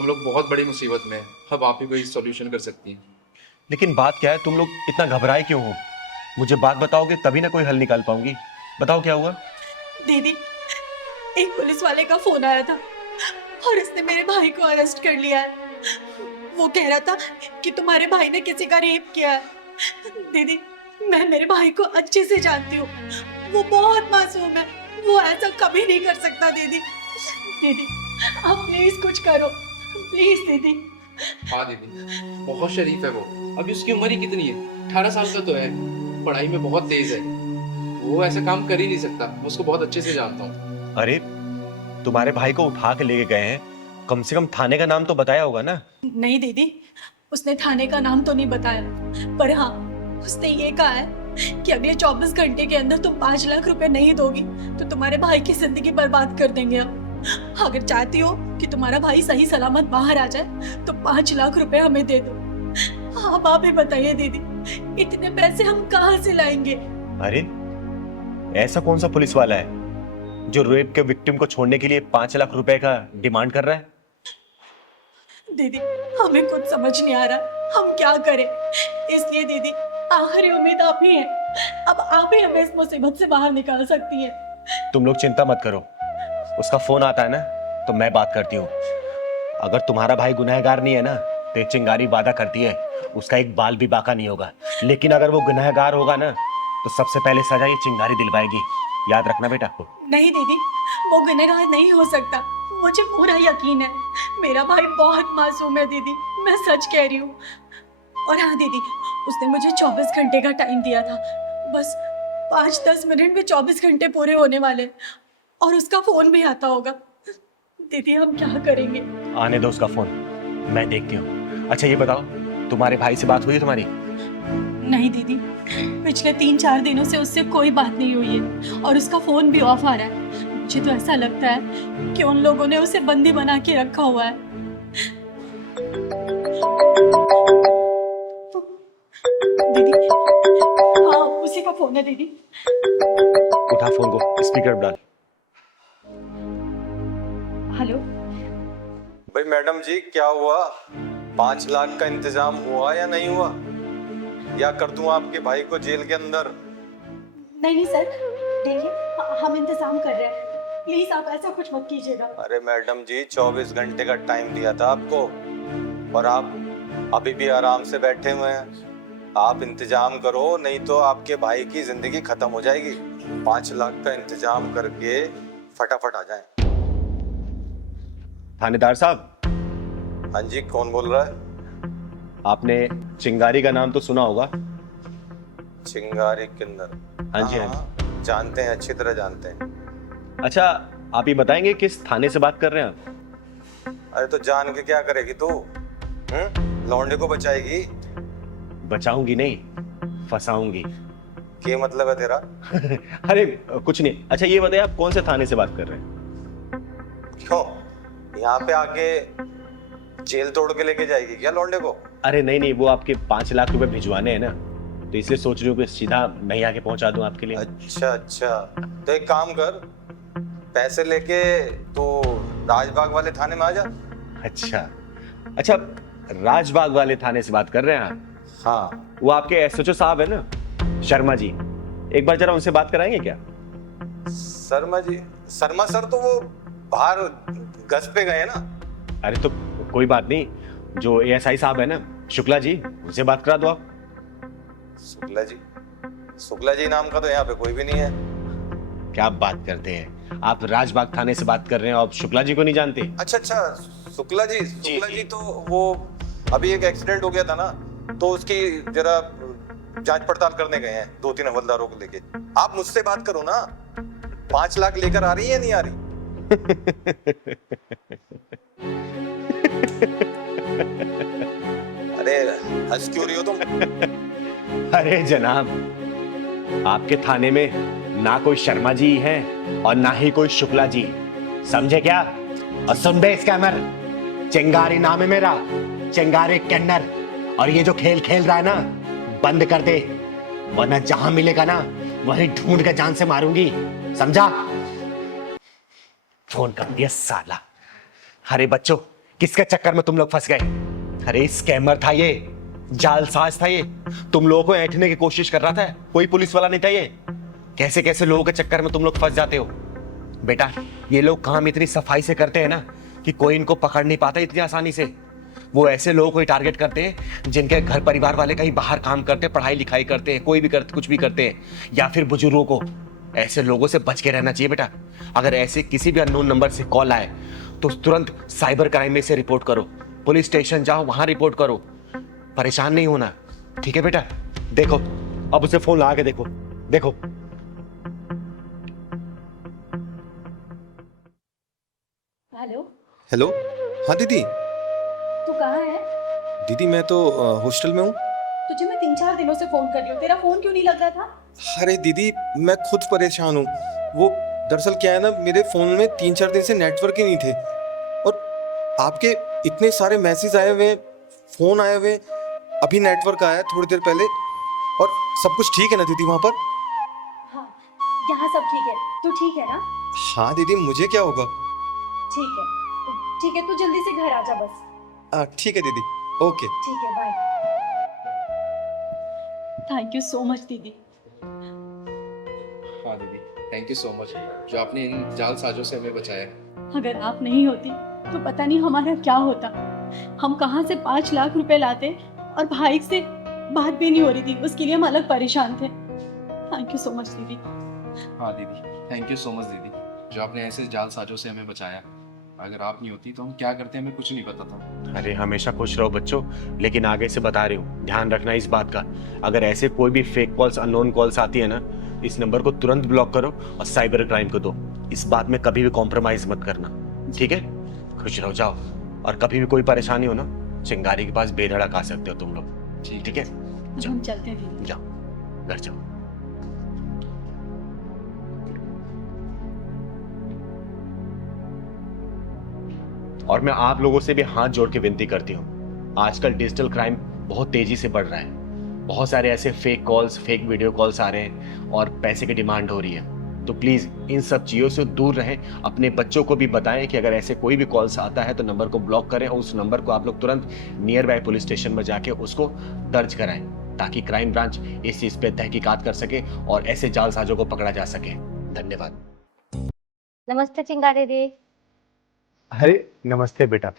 हम लोग बहुत बड़ी मुसीबत में हैं, अब आप ही कोई सॉल्यूशन कर सकती हैं। लेकिन बात क्या है, तुम लोग इतना घबराए क्यों हो? मुझे बात बताओगे तभी ना कोई हल निकाल पाऊंगी। बताओ क्या हुआ? दीदी, एक पुलिस वाले का फोन आया था और उसने मेरे भाई को अरेस्ट कर लिया है। वो कह रहा था कि तुम्हारे भाई ने किसी का रेप किया है। दीदी, मैं मेरे भाई को अच्छे से जानती हूँ, वो बहुत मासूम है, वो ऐसा कभी नहीं कर सकता। दीदी, दीदी आप प्लीज कुछ करो, प्लीज दीदी। हाँ दीदी, बहुत शरीफ है वो, अभी उसकी उम्र ही कितनी है, 18 साल का तो है, पढ़ाई में बहुत तेज है, वो ऐसा काम कर ही नहीं सकता, मैं उसको बहुत अच्छे से जानता हूँ। अरे तुम्हारे भाई को उठा के लेके गए हैं, कम से कम थाने का नाम तो बताया होगा ना? नहीं दीदी, उसने थाने का नाम तो नहीं बताया, पर हाँ उसने ये कहा है कि अगले 24 घंटे के अंदर तुम 5 लाख रुपए नहीं दोगी तो तुम्हारे भाई की जिंदगी बर्बाद कर देंगे। अब अगर चाहती हो कि तुम्हारा भाई सही सलामत बाहर आ जाए तो 5 लाख रुपए हमें दे दो। आप ही बताइए दीदी, इतने पैसे हम कहाँ से लाएंगे? अरे ऐसा कौन सा पुलिस वाला है जो रेप के विक्टिम को छोड़ने के लिए 5 लाख रुपए का डिमांड कर रहा है? दीदी हमें कुछ समझ नहीं आ रहा, हम क्या करें। इसलिए दीदी आखिरी उम्मीद आप ही है, अब आप ही हमें इस मुसीबत से बाहर निकाल सकती हैं। तुम लोग चिंता मत करो, उसका फोन आता है ना तो मैं बात करती हूँ। अगर तुम्हारा भाई गुनहगार नहीं है ना तो चिंगारी वादा करती है उसका एक बाल भी बाका नहीं होगा, लेकिन अगर वो गुनहगार होगा ना तो सबसे पहले सजा ये चिंगारी दिलवाएगी, याद रखना बेटा। नहीं दीदी, वो गुनहगार नहीं हो सकता, मुझे पूरा यकीन है, मेरा भाई बहुत मासूम है दीदी, मैं सच कह रही हूँ। और हाँ दीदी, उसने मुझे 24 घंटे का टाइम दिया था, बस 5-10 मिनट में 24 घंटे पूरे होने वाले और उसका फोन भी आता होगा। दीदी हम क्या करेंगे? आने दो उसका फोन, मैं देखती हूँ। अच्छा ये बताओ, तुम्हारे भाई से बात हुई है तुम्हारी? नहीं दीदी, पिछले 3-4 दिनों से उससे कोई बात नहीं हुई है और उसका फोन भी ऑफ आ रहा है। मुझे तो ऐसा लगता है कि उन लोगों ने उसे बंदी बना के रखा हुआ है। दीदी, हाँ उसी का फोन है दीदी। उठा फोन को, स्पीकर पर डाल। हेलो। भाई मैडम जी, क्या हुआ? 5 लाख का इंतजाम हुआ या नहीं हुआ? या कर दूं आपके भाई को जेल के अंदर? नहीं सर, देखिए हम इंतजाम कर रहे हैं, प्लीज आप ऐसा कुछ मत कीजिएगा। अरे मैडम जी, 24 घंटे का टाइम दिया था आपको और आप अभी भी आराम से बैठे हुए हैं। आप इंतजाम करो, नहीं तो आपके भाई की जिंदगी खत्म हो जाएगी। 5 लाख का इंतजाम करके फटाफट आ जाएं। थानेदार साहब, हाँ जी, कौन बोल रहा है? आपने चिंगारी का नाम तो सुना होगा? चिंगारी किन्नर? हाँ जी, हाँ हाँ, जानते हैं, अच्छी तरह जानते हैं। अच्छा, आप ये बताएंगे किस थाने से बात कर रहे हैं आप? अरे तो जान के क्या करेगी तू? लौंडे को बचाएगी? बचाऊंगी नहीं, फंसाऊंगी। क्या मतलब है तेरा? अरे कुछ नहीं। अच्छा ये बताइए, आप कौन से थाने से बात कर रहे हैं? क्यों, यहाँ पे आके जेल तोड़ के लेके जाएगी क्या लौंडे को? अरे नहीं नहीं, वो आपके 5 लाख रुपए भिजवाने हैं ना, तो इसलिए सोच रही हूँ कि सीधा मैं आके पहुंचा दूं आपके लिए। अच्छा अच्छा, तो एक काम कर, पैसे लेके तो राजबाग वाले थाने में आ जा। अच्छा, राजबाग वाले थाने से बात कर रहे हैं आप? हाँ। वो आपके एसएचओ साहब है ना, शर्मा जी, एक बार जरा उनसे बात कराएंगे क्या? शर्मा जी? शर्मा सर तो वो बाहर गश्त पे गए ना। अरे तो कोई बात नहीं, जो एएसआई साहब है ना, शुक्ला जी, उनसे बात करा दो आप। शुक्ला जी? शुक्ला जी नाम का तो यहाँ पे कोई भी नहीं है। क्या बात करते हैं आप? राजबाग थाने से बात कर रहे हैं और शुक्ला जी को नहीं जानते? अच्छा, शुक्ला जी तो वो अभी एक एक्सीडेंट हो गया था ना, तो उसकी जरा जांच पड़ताल करने गए हैं 2-3 हवलदारों को लेके। आप मुझसे बात करो ना। 5 लाख लेकर आ रही है या नहीं आ रही? अरे हंस क्यों रही हो तुम? अरे जनाब, आपके थाने में ना कोई शर्मा जी है और ना ही कोई शुक्ला जी, समझे क्या? और सुन बे स्कैमर, चिंगारी नाम है मेरा, चिंगारी किन्नर। और ये जो खेल खेल रहा है ना, बंद कर दे, वरना जहां मिलेगा ना वहीं ढूंढ के जान से मारूंगी, समझा? फोन कर दिया साला। अरे बच्चों, किसके चक्कर में तुम लोग फंस गए? अरे स्कैमर था ये, जालसाज था ये, तुम लोगों को ऐंठने की कोशिश कर रहा था, कोई पुलिस वाला नहीं था ये। कैसे कैसे लोगों के चक्कर में तुम लोग फंस जाते हो बेटा। ये लोग काम इतनी सफाई से करते हैं ना कि कोई इनको पकड़ नहीं पाता इतनी आसानी से। वो ऐसे लोगों को ही टारगेट करते हैं जिनके घर परिवार वाले कहीं बाहर काम करते हैं, पढ़ाई लिखाई करते हैं, कोई भी करते, कुछ भी करते हैं, या फिर बुजुर्गों को। ऐसे लोगों से बच के रहना चाहिए बेटा। अगर ऐसे किसी भी अननोन नंबर से कॉल आए तो तुरंत साइबर क्राइम में से रिपोर्ट करो, पुलिस स्टेशन जाओ, वहां रिपोर्ट करो। परेशान नहीं होना, ठीक है बेटा? देखो अब उसे फोन लगा के देखो, देखो। हेलो। हाँ दीदी। तू कहाँ है? दीदी मैं तो हॉस्टल में हूँ। तुझे मैं 3-4 दिनों से फोन कर रही हूँ, तेरा फोन क्यों नहीं लग रहा था? अरे दीदी, मैं खुद परेशान हूँ। वो दरअसल क्या है ना, मेरे फोन में 3-4 दिन से नेटवर्क ही नहीं थे और आपके इतने सारे मैसेज आए हुए, फोन आए हुए, अभी नेटवर्क आया थोड़ी देर पहले। और सब कुछ ठीक है ना दीदी वहाँ पर? हाँ, यहाँ सब ठीक है। तू ठीक है ना? हाँ दीदी, मुझे क्या होगा? ठीक है, तू जल्दी से घर आ जा बस। ठीक है दीदी, ओके। ठीक है, bye. Thank you so much दीदी। हाँ दीदी, थैंक यू सो मच, जो आपने इन जालसाजों से हमें बचाया। अगर आप नहीं होती तो पता नहीं हमारा क्या होता। हम कहाँ से 5 लाख रुपए लाते और भाई से बात भी नहीं हो रही थी, उसके लिए हम अलग परेशान थे। थैंक यू सो मच दीदी। हाँ दीदी, थैंक यू सो मच दीदी, जो आपने ऐसे जालसाजों से हमें बचाया। अगर आप नहीं होती तो हम क्या करते हमें कुछ नहीं पता था। अरे हमेशा खुश रहो बच्चों, लेकिन आगे से बता रही हूँ, ध्यान रखना इस बात का। अगर ऐसे कोई भी फेक कॉल्स, अननोन कॉल्स आती है ना, इस नंबर को तुरंत ब्लॉक करो और साइबर क्राइम को दो। इस बात में कभी भी कॉम्प्रोमाइज मत करना, ठीक है? खुश रहो, जाओ। और कभी भी कोई परेशानी हो ना, चिंगारी के पास बेधड़क आ सकते हो तुम लोग, ठीक है? हम चलते हैं दीदी। जाओ घर जाओ। और मैं आप लोगों से भी हाथ जोड़ के विनती करती हूँ, आजकल डिजिटल क्राइम बहुत तेजी से बढ़ रहा है। बहुत सारे ऐसे fake calls, fake video calls आ रहे हैं और पैसे की डिमांड हो रही है। तो प्लीज इन सब चीजों से दूर रहें। अपने बच्चों को भी बताएं कि अगर ऐसे कोई भी कॉल्स आता है तो नंबर को ब्लॉक करें और उस नंबर को आप लोग तुरंत नियर बाय पुलिस स्टेशन में जाके उसको दर्ज कराएं, ताकि क्राइम ब्रांच इस चीज पे तहकीकात कर सके और ऐसे जालसाजों को पकड़ा जा सके। धन्यवाद। नमस्ते चिंगारी दी। अरे नमस्ते बेटा,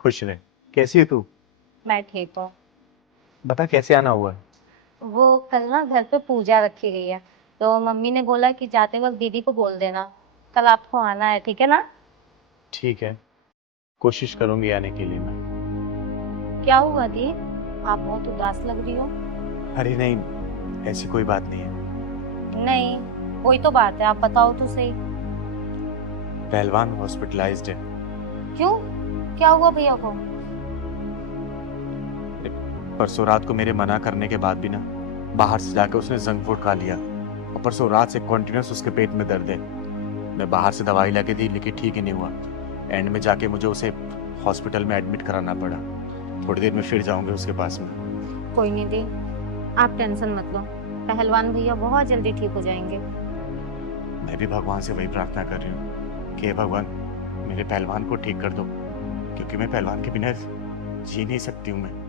खुश रहे। कैसी है तू? मैं ठीक हूँ। बता कैसे आना हुआ है? वो कल ना घर पे पूजा रखी गई है, तो मम्मी ने बोला कि जाते वक्त दीदी को बोल देना कल आपको आना है, ठीक है ना? ठीक है, कोशिश करूंगी आने के लिए मैं। क्या हुआ दी, आप बहुत उदास लग रही हो। अरे नहीं, ऐसी कोई बात नहीं है। नहीं कोई तो बात है, आप बताओ तो सही। पहलवान हॉस्पिटलाइज्ड है। क्यों, क्या हुआ भैया को? परसों रात को मेरे मना करने के बाद भी ना बाहर से जाकर उसने जंक फूड खा लिया और परसों रात से कंटिन्यूस उसके पेट में दर्द है। मैं बाहर से दवाई लाके दी लेकिन ठीक ही नहीं हुआ। एंड में जाके मुझे उसे हॉस्पिटल में एडमिट कराना पड़ा। थोड़ी देर में फिर जाऊंगे उसके पास में। कोई नहीं दी, आप टेंशन मत लो, पहलवान भैया बहुत जल्दी ठीक हो जाएंगे। मैं भी भगवान से वही प्रार्थना कर रही हूँ कि हे भगवान मेरे पहलवान को ठीक कर दो, क्योंकि मैं पहलवान के बिना जी नहीं सकती हूँ मैं।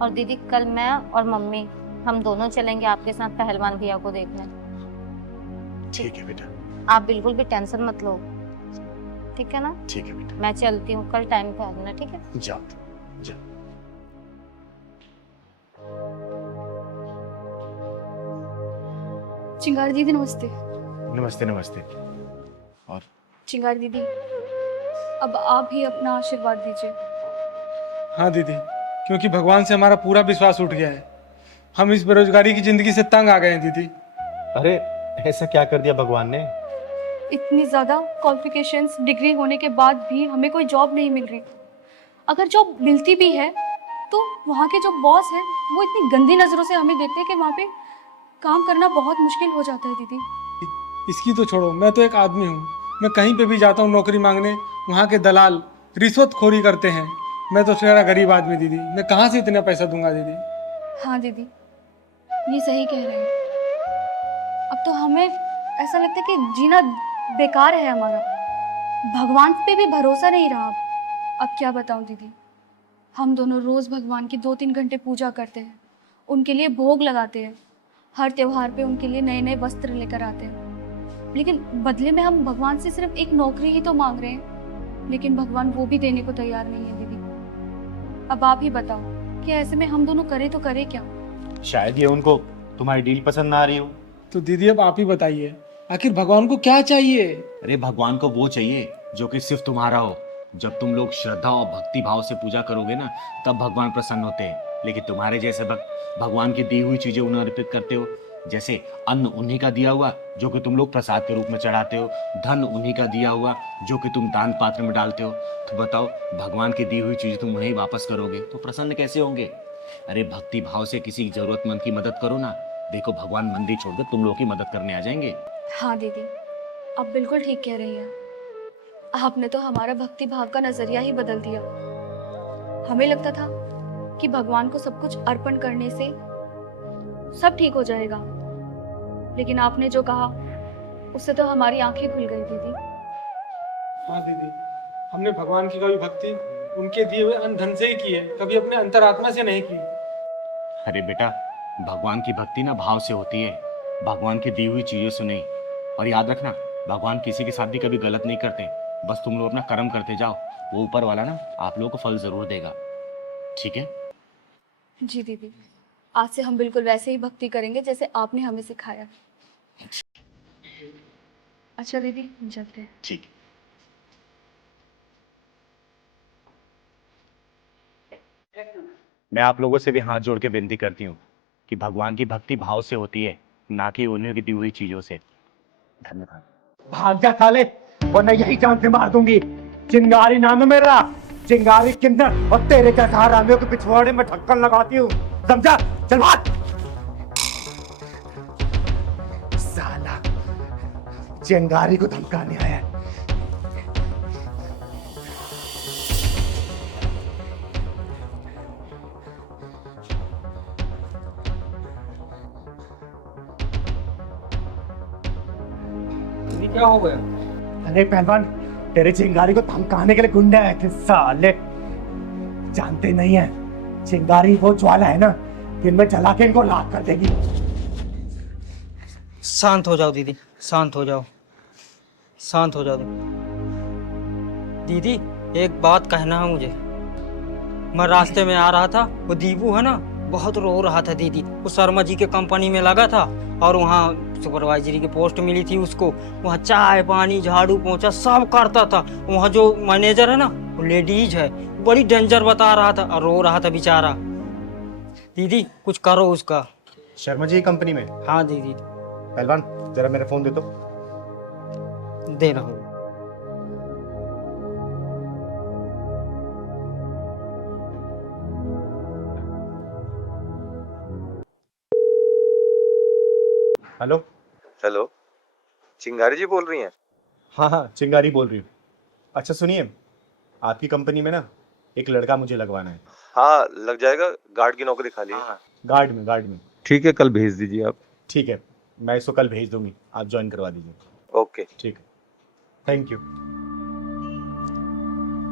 और दीदी कल मैं और मम्मी हम दोनों चलेंगे आपके साथ पहलवान भैया को देखने। ठीक है बेटा। आप बिल्कुल भी टेंशन मत लो, ठीक है ना? ठीक है बेटा। मैं चलती हूँ, कल टाइम पे आ जाना, ठीक है? जाओ जाओ। चिंगारी दीदी नमस्ते। नमस्ते नमस्ते। और चिंगारी दीदी, अब आप ही अपना आशीर्वाद दीजिए। हाँ दीदी, क्योंकि भगवान से हमारा पूरा विश्वास उठ गया है। हम इस बेरोजगारी की जिंदगी से तंग आ गए हैं दीदी। अरे ऐसा क्या कर दिया भगवान ने? इतनी ज़्यादा क्वालिफिकेशंस, डिग्री होने के बाद भी हमें कोई जॉब नहीं मिल रही। अगर जॉब मिलती भी है तो वहाँ के जो बॉस हैं वो इतनी गंदी नज़रों से हमें देखते हैं कि वहाँ पे काम करना बहुत मुश्किल हो जाता है दीदी। इसकी तो छोड़ो, मैं तो एक आदमी हूँ। मैं कहीं पे भी जाता हूँ नौकरी मांगने, वहाँ के दलाल रिश्वतखोरी करते हैं। मैं तो तेरा गरीब आदमी दीदी, मैं कहाँ से इतना पैसा दूंगा दीदी? हाँ दीदी, ये सही कह रहे हैं। अब तो हमें ऐसा लगता है कि जीना बेकार है हमारा। भगवान पे भी भरोसा नहीं रहा। अब क्या बताऊं दीदी, हम दोनों रोज़ भगवान की 2-3 घंटे पूजा करते हैं, उनके लिए भोग लगाते हैं, हर त्योहार पे उनके लिए नए नए वस्त्र लेकर आते हैं। लेकिन बदले में हम भगवान से सिर्फ एक नौकरी ही तो मांग रहे हैं, लेकिन भगवान वो भी देने को तैयार नहीं है दीदी। अब आप ही बताओ कि ऐसे में हम दोनों करें तो करें क्या? शायद ये उनको तुम्हारी डील पसंद ना आ रही हो। तो दीदी अब आप ही बताइए, आखिर भगवान को क्या चाहिए? अरे भगवान को वो चाहिए जो कि सिर्फ तुम्हारा हो। जब तुम लोग श्रद्धा और भक्ति भाव से पूजा करोगे ना, तब भगवान प्रसन्न होते हैं। लेकिन तुम्हारे जैसे भक्त भगवान की दी हुई चीजें उन्हें अर्पित करते हो, जैसे अन्न उन्हीं का दिया हुआ जो कि तुम लोग प्रसाद के रूप में चढ़ाते हो, धन उन्हीं का दिया हुआ जो कि तुम दान पात्र में डालते हो। तो बताओ, भगवान की दी हुई चीज तुम उन्हें वापस करोगे तो प्रसन्न कैसे होंगे? अरे भक्ति भाव से किसी जरूरतमंद की मदद करो ना। देखो भगवान मंदिर छोड़कर तुम लोग की मदद करने आ जाएंगे। हाँ दीदी, आप बिल्कुल ठीक कह रही हैं। आपने तो हमारा भक्ति भाव का नजरिया ही बदल दिया। हमें लगता था कि भगवान को सब कुछ अर्पण करने से सब ठीक हो जाएगा, लेकिन आपने जो कहा उससे तो हमारी आंखें खुल गई दीदी। हाँ दीदी, हमने भगवान की कभी भक्ति उनके दिए हुए अन्न धन से ही की है, कभी अपने अंतरात्मा से नहीं की। अरे बेटा, भगवान की भक्ति ना भाव से होती है, भगवान की दी हुई चीजों से नहीं। और याद रखना, भगवान किसी के साथ भी कभी गलत नहीं करते। बस तुम लोग अपना कर्म करते जाओ, वो ऊपर वाला ना आप लोगों को फल जरूर देगा। ठीक है? जी दीदी, आज से हम बिल्कुल वैसे ही भक्ति करेंगे जैसे आपने हमें सिखाया। अच्छा दीदी, हम चलते हैं। ठीक। मैं आप लोगों से भी हाथ जोड़ के विनती करती हूँ कि भगवान की भक्ति भाव से होती है, ना कि उन्हीं की दी हुई चीजों से। धन्यवाद। भाग जा साले, वरना यही जान से मार दूंगी। चिंगारी नाम है मेरा, चिंगारी किन्नर, और तेरे जैसा हरामियों के पिछवाड़े में ढक्कन लगाती हूँ। समझा? चल भाग। साला चिंगारी को धमकाने आया है। ये क्या हो गया? अरे पहलवान, तेरे चिंगारी को धमकाने के लिए गुंडे आए थे साले। जानते नहीं है, चिंगारी वो ज्वाला है ना, जिनमें जला के इनको राख कर देगी। शांत हो जाओ दीदी, शांत हो जाओ, शांत हो जाओ दीदी। एक बात कहना है मुझे। मैं रास्ते में आ रहा था, वो दीपू है ना, बहुत रो रहा था दीदी। वो शर्मा जी के कंपनी में लगा था और वहाँ सुपरवाइजरी की पोस्ट मिली थी उसको। वहाँ चाय पानी झाड़ू पोंछा सब करता था। वहाँ जो मैनेजर है ना, वो लेडीज है, बड़ी डेंजर बता रहा था और रो रहा था बेचारा। दीदी कुछ करो उसका। शर्मा जी कंपनी में? हाँ दीदी। पहलवान जरा मेरा फोन दे दो। दे रहा हूँ। हेलो। हेलो, चिंगारी जी बोल रही हैं? हाँ हाँ, चिंगारी बोल रही हूँ। अच्छा सुनिए, आपकी कंपनी में ना एक लड़का मुझे लगवाना है। हाँ लग जाएगा, गार्ड की नौकरी खाली है। गार्ड में। ठीक है, कल भेज दीजिए आप। ठीक है, मैं इसको कल भेज दूंगी, आप ज्वाइन करवा दीजिए। ओके। ठीक है, थैंक यू।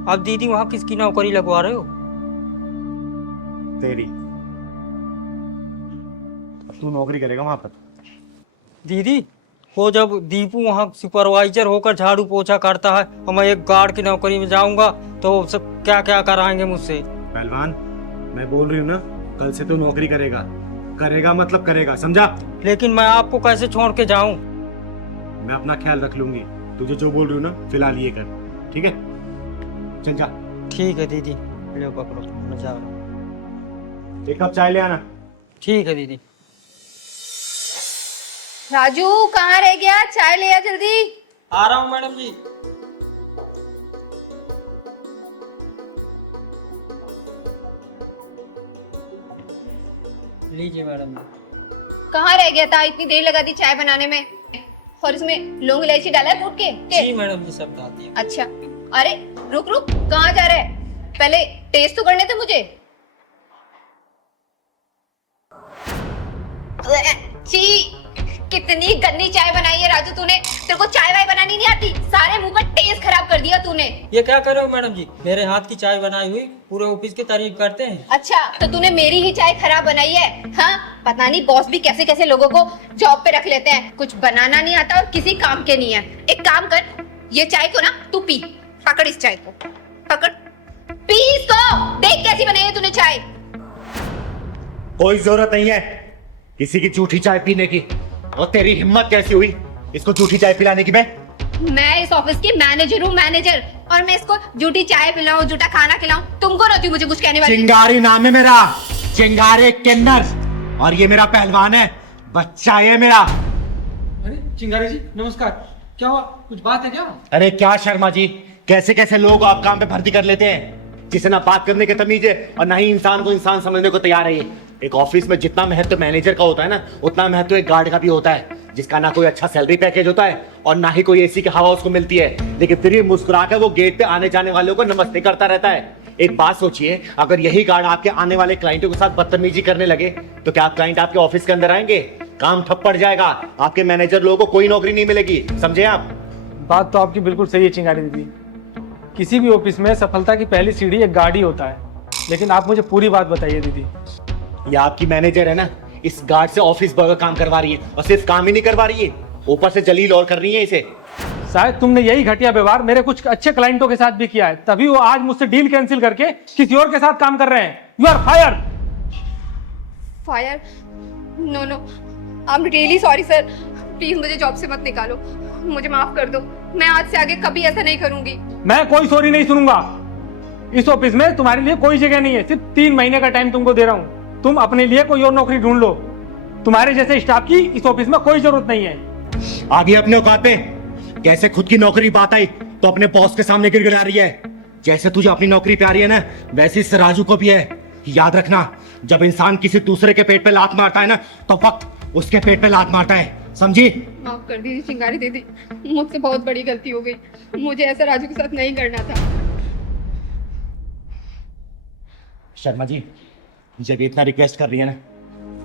अब दीदी वहाँ किसकी नौकरी लगवा रहे हो? तेरी। अब तू नौकरी करेगा वहां पर। दीदी वो जब दीपू वहाँ सुपरवाइजर होकर झाड़ू पोछा करता है और मैं एक गार्ड की नौकरी में जाऊंगा तो सब क्या क्या कराएंगे मुझसे? पहलवान मैं बोल रही हूँ ना, कल से तू नौकरी करेगा। करेगा मतलब करेगा, समझा? लेकिन मैं आपको कैसे छोड़ के जाऊं? मैं अपना ख्याल रख लूंगी। तुझे जो बोल रही हूँ ना, फिलहाल ये कर, ठीक है? चल जा। ठीक है दीदी, ले पकड़ो, मैं जा रहा हूं। एक कप चाय ले आना। ठीक है दीदी। राजू कहाँ रह गया? चाय ले आ जल्दी। आ रहा हूँ मैडम जी। लीजिए मैडम जी। कहाँ रह गया था? इतनी देर लगा दी चाय बनाने में, और इसमें लौंग इलायची डाला है कूट के? जी मैडम जी, सब डालती है। अच्छा, अरे रुक रुक, कहाँ जा रहा है? पहले टेस्ट तो करने दे मुझे। छी, कितनी गंदी चाय बनाई है राजू तूने। तेरे को चाय वाय बनानी नहीं आती, सारे मुंह का टेस्ट खराब कर दिया तूने। ये क्या कर रहे हो मैडम जी? मेरे हाथ की चाय बनाई हुई पूरे ऑफिस की तारीफ करते हैं। अच्छा, तो तूने मेरी ही चाय खराब बनाई है? हाँ, पता नहीं बॉस भी कैसे कैसे लोगों को जॉब पे रख लेते हैं, कुछ बनाना नहीं आता और किसी काम के नहीं है। एक काम कर, ये चाय को ना तू पी, पकड़ इस चाय को, पकड़, पी इसको, देख कैसी बनाई है तूने चाय। कोई जरूरत नहीं है किसी की झूठी चाय पीने की। और तेरी हिम्मत कैसी हुई इसको झूठी चाय पिलाने की? मैं इस ऑफिस की मैनेजर हूँ, मैनेजर, और मैं इसको झूठी चाय पिलाऊं, झूठा खाना खिलाऊं? तुमको रहती मुझे कुछ कहने वाली? चिंगारी नाम है मेरा, चिंगारी किन्नर, और ये मेरा पहलवान है, बच्चा है मेरा। अरे चिंगारी जी नमस्कार, क्या हुआ, कुछ बात है क्या? अरे क्या शर्मा जी, कैसे कैसे लोग आप काम पे भर्ती कर लेते हैं, जिसे ना बात करने की तमीज है और ना ही इंसान को इंसान समझने को तैयार है। ये एक ऑफिस में जितना महत्व मैनेजर का होता है ना, उतना महत्व एक गार्ड का भी होता है, जिसका ना कोई अच्छा सैलरी पैकेज होता है और ना ही कोई एसी की हवा उसको मिलती है, लेकिन फिर भी मुस्कुरा कर वो गेट पे आने जाने वालों को नमस्ते करता रहता है। एक बात सोचिए, अगर यही गार्ड आपके आने वाले क्लाइंटों के साथ बदतमीजी करने लगे तो क्या क्लाइंट आपके ऑफिस के अंदर आएंगे? काम ठप पड़ जाएगा, आपके मैनेजर लोगों को कोई नौकरी नहीं मिलेगी, समझे आप? बात तो आपकी बिल्कुल सही है चिंगारी दीदी, किसी भी ऑफिस में सफलता की पहली सीढ़ी एक गार्ड ही होता है। लेकिन आप मुझे पूरी बात बताइए दीदी। ये आपकी मैनेजर है ना, इस गार्ड से ऑफिस बर्गर काम करवा रही है, और सिर्फ काम ही नहीं करवा रही है, ऊपर से जलील और कर रही है इसे। शायद तुमने यही घटिया व्यवहार मेरे कुछ अच्छे क्लाइंटों के साथ भी किया है, तभी वो आज मुझसे डील कैंसिल करके किसी और के साथ काम कर रहे हैं। You are fire. Fire? No no, I am really sorry sir, please मुझे जॉब से मत निकालो, मुझे माफ कर दो, मैं आज से आगे कभी ऐसा नहीं करूंगी। मैं कोई सॉरी नहीं सुनूंगा। इस ऑफिस में तुम्हारे लिए कोई जगह नहीं है, सिर्फ 3 महीने का टाइम तुमको दे रहा हूँ, तुम अपने लिए कोई और नौकरी ढूंढ लो। तुम्हारे जैसे स्टाफ की इस ऑफिस में कोई जरूरत नहीं है। आगे अपने औकात पे, कैसे खुद की नौकरी बात आई तो अपने बॉस के सामने गिड़गिड़ा रही है। जैसे तुझे अपनी नौकरी प्यारी है ना, वैसे इस राजू को भी है। याद रखना, जब इंसान किसी दूसरे के पेट पे लात मारता है ना, तो वक्त उसके पेट पे लात मारता है, समझी? माफ कर दीजिए चिंगारी दीदी, मुझसे बहुत बड़ी गलती हो गई। मुझे ऐसा राजू के साथ नहीं करना था। शर्मा जी, जब ये इतना रिक्वेस्ट कर रही है ना,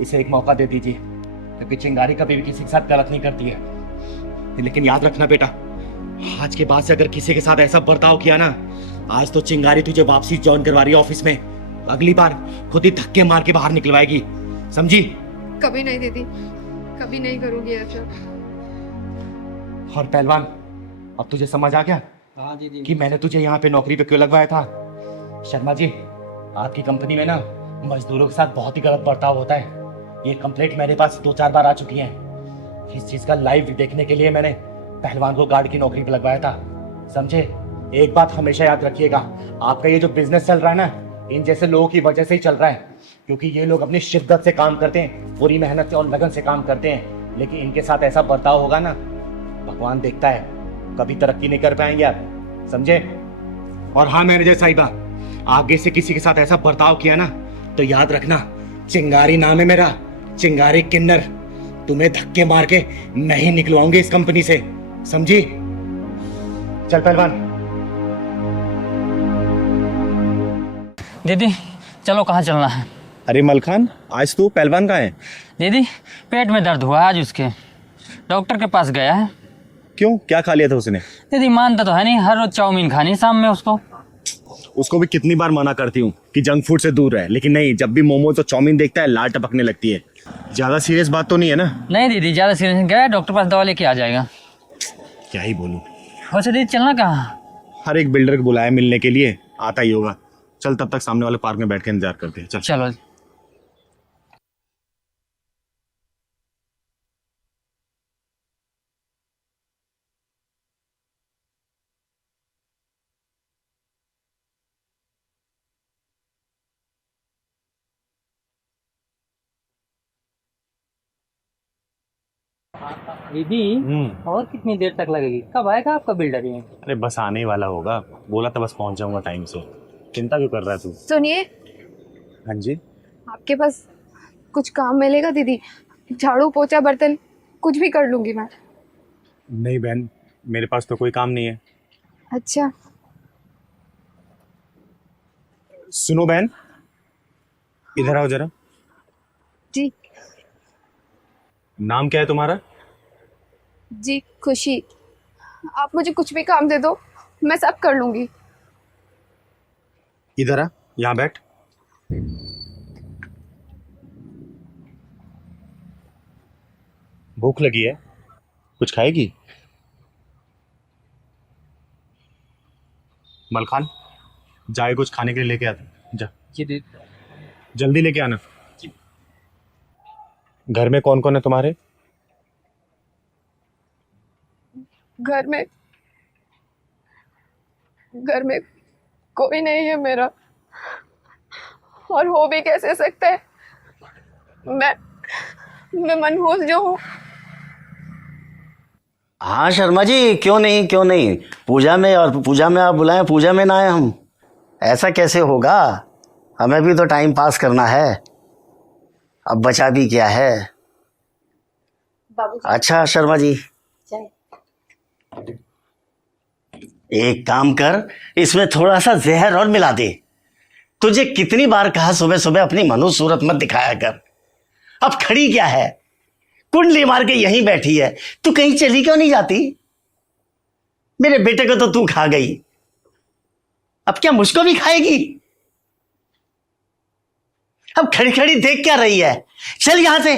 इसे एक मौका दे दीजिए, क्योंकि चिंगारी कभी भी किसी के साथ गलत नहीं करती है। लेकिन याद रखना बेटा, आज के बाद से अगर किसी के साथ ऐसा बर्ताव किया ना, आज तो चिंगारी तुझे वापसी ज्वाइन करवा रही है ऑफिस में, अगली बार खुद ही धक्के मार के बाहर निकलवाएगी, समझी? कभी नहीं दीदी, कभी नहीं करूंगी ऐसा। और पहलवान, अब तुझे समझ आ गया हाँ दीदी। कि मैंने तुझे यहाँ पे नौकरी पे क्यों लगवाया था? शर्मा जी, आपकी कंपनी में ना मजदूरों के साथ बहुत ही गलत बर्ताव होता है। ये कंप्लेंट मेरे पास 2-4 बार आ चुकी है। इस चीज का लाइव देखने के लिए मैंने पहलवान को गार्ड की नौकरी पे लगवाया था, समझे? एक बात हमेशा याद रखिएगा, आपका ये जो बिजनेस चल रहा है ना, इन जैसे लोगों की वजह से ही चल रहा है, क्योंकि ये लोग अपनी शिद्दत से काम करते हैं, पूरी मेहनत से और लगन से काम करते हैं। लेकिन इनके साथ ऐसा बर्ताव होगा ना, भगवान देखता है, कभी तरक्की नहीं कर पाएंगे आप, समझे? और हाँ मैनेजर साहिबा, आगे से किसी के साथ ऐसा बर्ताव किया ना, तो याद रखना, चिंगारी नाम है मेरा, चिंगारी किन्नर। तुम्हें धक्के मार के नहीं निकलवाऊंगे इस कंपनी से, समझी? चल पहलवान। दीदी चलो, कहाँ चलना है? अरे मलखान, आज तू पहलवान कहाँ है? दीदी पेट में दर्द हुआ है आज उसके, डॉक्टर के पास गया है। क्यों, क्या खा लिया था उसने? दीदी मानता तो है नहीं, हर रोज चाउमीन खानी शाम में उसको। उसको भी कितनी बार मना करती हूँ कि जंक फूड से दूर रहे, लेकिन नहीं, जब भी मोमोज और चाउमीन देखता है लार टपकने लगती है। ज्यादा सीरियस बात तो नहीं है ना? नहीं दीदी ज्यादा सीरियस गया, डॉक्टर पास दवा लेके आ जाएगा। क्या ही बोलूं। वैसे दीदी चलना कहाँ? हर एक बिल्डर को बुलाया मिलने के लिए, आता ही होगा। चल तब तक सामने वाले पार्क में बैठ के इंतजार करते हैं। चल चलो। दीदी और कितनी देर तक लगेगी? कब आएगा आपका बिल्डर ये? अरे बस आने ही वाला होगा, बोला था बस पहुंच जाऊंगा टाइम से। चिंता क्यों कर रहा है तू? सुनिए, हाँ जी। आपके पास कुछ काम मिलेगा दीदी? झाड़ू पोछा बर्तन कुछ भी कर लूंगी मैं। नहीं बहन, मेरे पास तो कोई काम नहीं है। अच्छा। सुनो बहन, इधर आओ जरा। जी। नाम क्या है तुम्हारा? जी खुशी। आप मुझे कुछ भी काम दे दो, मैं सब कर लूंगी। इधर आ, यहाँ बैठ। भूख लगी है, कुछ खाएगी? मलखान, जाए कुछ खाने के लिए लेके आता जा। जी जल्दी लेके आना। घर में कौन कौन है तुम्हारे? घर में कोई नहीं है मेरा, और हो भी कैसे सकता है? मैं मनहूस जो हूँ। हाँ शर्मा जी, क्यों नहीं, पूजा में आप बुलाएं, पूजा में ना आए हम? ऐसा कैसे होगा? हमें भी तो टाइम पास करना है, अब बचा भी क्या है। अच्छा शर्मा जी, एक काम कर, इसमें थोड़ा सा जहर और मिला दे। तुझे कितनी बार कहा सुबह सुबह अपनी मनु सूरत मत दिखाया कर। अब खड़ी क्या है, कुंडली मार के यहीं बैठी है, तू कहीं चली क्यों नहीं जाती? मेरे बेटे को तो तू खा गई, अब क्या मुझको भी खाएगी? अब खड़ी खड़ी देख क्या रही है, चल यहां से।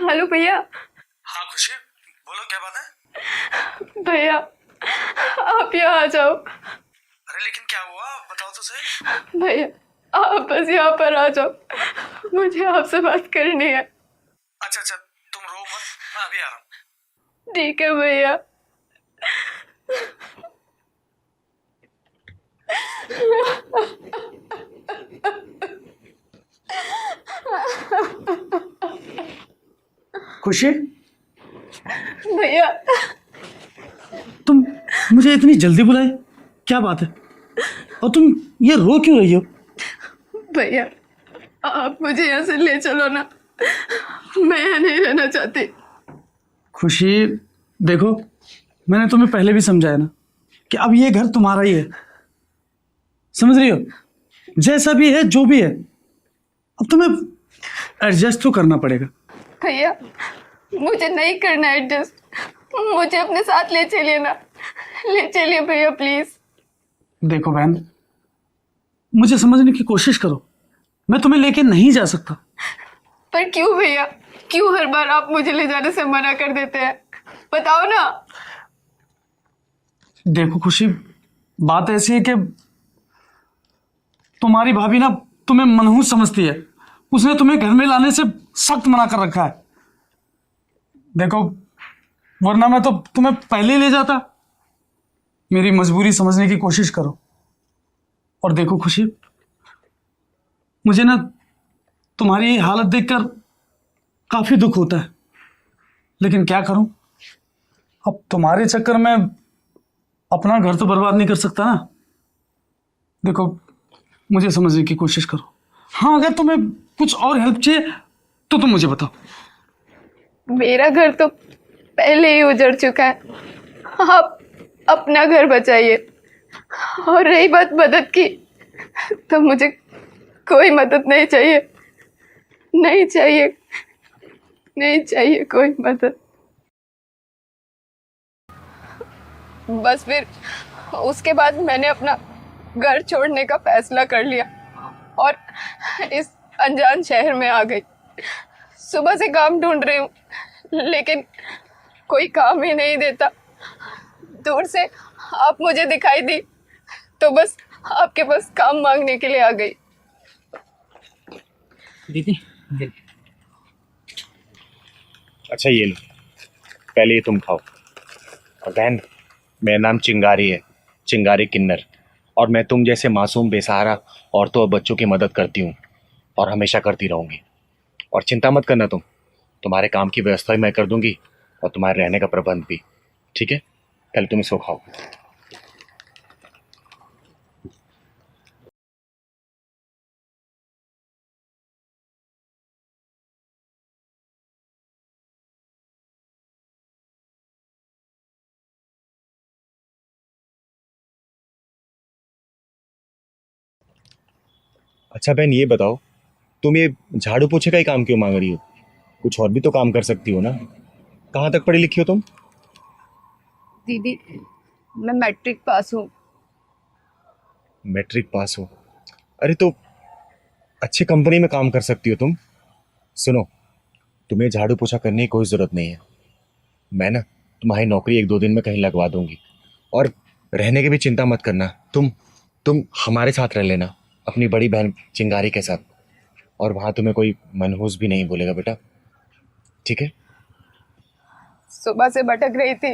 हेलो भैया। हाँ खुशी, बोलो क्या बात है? भैया आप यहाँ आ जाओ। अरे लेकिन क्या हुआ, बताओ तो सही। भैया आप बस यहाँ पर आ जाओ, मुझे आपसे बात करनी है। अच्छा तुम रो मत, मैं अभी आ रहा हूँ। ठीक है भैया। खुशी, भैया तुम मुझे इतनी जल्दी बुलाए, क्या बात है? और तुम ये रो क्यों रही हो? भैया आप मुझे यहाँ से ले चलो ना, मैं यहाँ नहीं रहना चाहती। खुशी देखो, मैंने तुम्हें पहले भी समझाया ना कि अब ये घर तुम्हारा ही है, समझ रही हो? जैसा भी है, जो भी है, अब तुम्हें एडजस्ट तो करना पड़ेगा। भैया मुझे नहीं करना एडजस्ट, मुझे अपने साथ ले चलिए ना, ले चलिए भैया प्लीज। देखो बहन, मुझे समझने की कोशिश करो, मैं तुम्हें लेके नहीं जा सकता। पर क्यों भैया, क्यों हर बार आप मुझे ले जाने से मना कर देते हैं, बताओ ना। देखो खुशी, बात ऐसी है कि तुम्हारी भाभी ना तुम्हें मनहूस समझती है, उसने तुम्हें घर में लाने से सख्त मना कर रखा है। देखो, वरना मैं तो तुम्हें पहले ही ले जाता। मेरी मजबूरी समझने की कोशिश करो। और देखो खुशी, मुझे ना तुम्हारी ये हालत देखकर काफी दुख होता है, लेकिन क्या करूं, अब तुम्हारे चक्कर में अपना घर तो बर्बाद नहीं कर सकता ना। देखो, मुझे समझने की कोशिश करो। हाँ, अगर तुम्हें कुछ और हेल्प चाहिए तो तुम मुझे बताओ। मेरा घर तो पहले ही उजड़ चुका है, आप अपना घर बचाइए। और रही बात मदद की, तो मुझे कोई मदद नहीं चाहिए, नहीं चाहिए, नहीं चाहिए कोई मदद। बस फिर उसके बाद मैंने अपना घर छोड़ने का फैसला कर लिया और इस अनजान शहर में आ गई। सुबह से काम ढूंढ रही हूँ, लेकिन कोई काम ही नहीं देता। दूर से आप मुझे दिखाई दी तो बस आपके पास काम मांगने के लिए आ गई। दीदी अच्छा ये लो, पहले ये तुम खाओ। और बहन, मेरा नाम चिंगारी है, चिंगारी किन्नर, और मैं तुम जैसे मासूम बेसहारा औरतों और बच्चों की मदद करती हूँ और हमेशा करती रहूँगी। और चिंता मत करना, तुम्हारे काम की व्यवस्था भी मैं कर दूंगी और तुम्हारे रहने का प्रबंध भी, ठीक है? पहले तुम इसको खाओ। अच्छा बहन, ये बताओ, तुम ये झाड़ू पोछे का ही काम क्यों मांग रही हो? कुछ और भी तो काम कर सकती हो ना। कहाँ तक पढ़ी लिखी हो तुम? दीदी मैं मैट्रिक पास हूँ। मैट्रिक पास हो? अरे तो अच्छी कंपनी में काम कर सकती हो तुम। सुनो, तुम्हें झाड़ू पोछा करने की कोई ज़रूरत नहीं है। मैं ना तुम्हारी नौकरी 1-2 दिन में कहीं लगवा दूंगी। और रहने की भी चिंता मत करना, तुम हमारे साथ रह लेना, अपनी बड़ी बहन चिंगारी के साथ। और वहाँ तुम्हें कोई मनहूस भी नहीं बोलेगा बेटा, ठीक है? सुबह से भटक रही थी,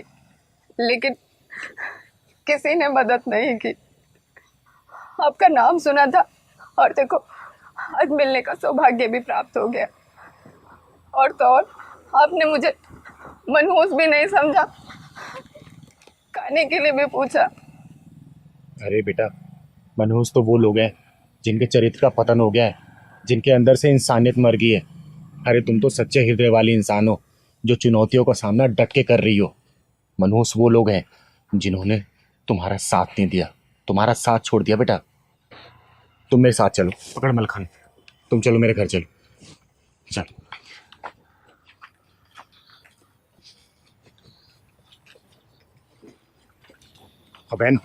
लेकिन किसी ने मदद नहीं की। आपका नाम सुना था और देखो आज मिलने का सौभाग्य भी प्राप्त हो गया। और तो और आपने मुझे मनहूस भी नहीं समझा, खाने के लिए भी पूछा। अरे बेटा, मनहूस तो वो लोग हैं जिनके चरित्र का पतन हो गया है, जिनके अंदर से इंसानियत मर गई है। अरे तुम तो सच्चे हृदय वाली इंसान हो, जो चुनौतियों का सामना डट के कर रही हो। मनहूस वो लोग हैं जिन्होंने तुम्हारा साथ नहीं दिया, तुम्हारा साथ छोड़ दिया। बेटा तुम मेरे साथ चलो, पकड़ मलखान, तुम चलो मेरे घर चलो, चलो। बहन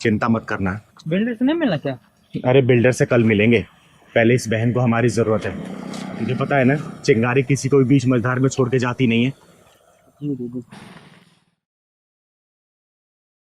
चिंता मत करना। बिल्डर से नहीं मिलना क्या? अरे बिल्डर से कल मिलेंगे, पहले इस बहन को हमारी ज़रूरत है। तुझे पता है ना, चिंगारी किसी को भी बीच मझधार में छोड़ के जाती नहीं है। जी दीदी।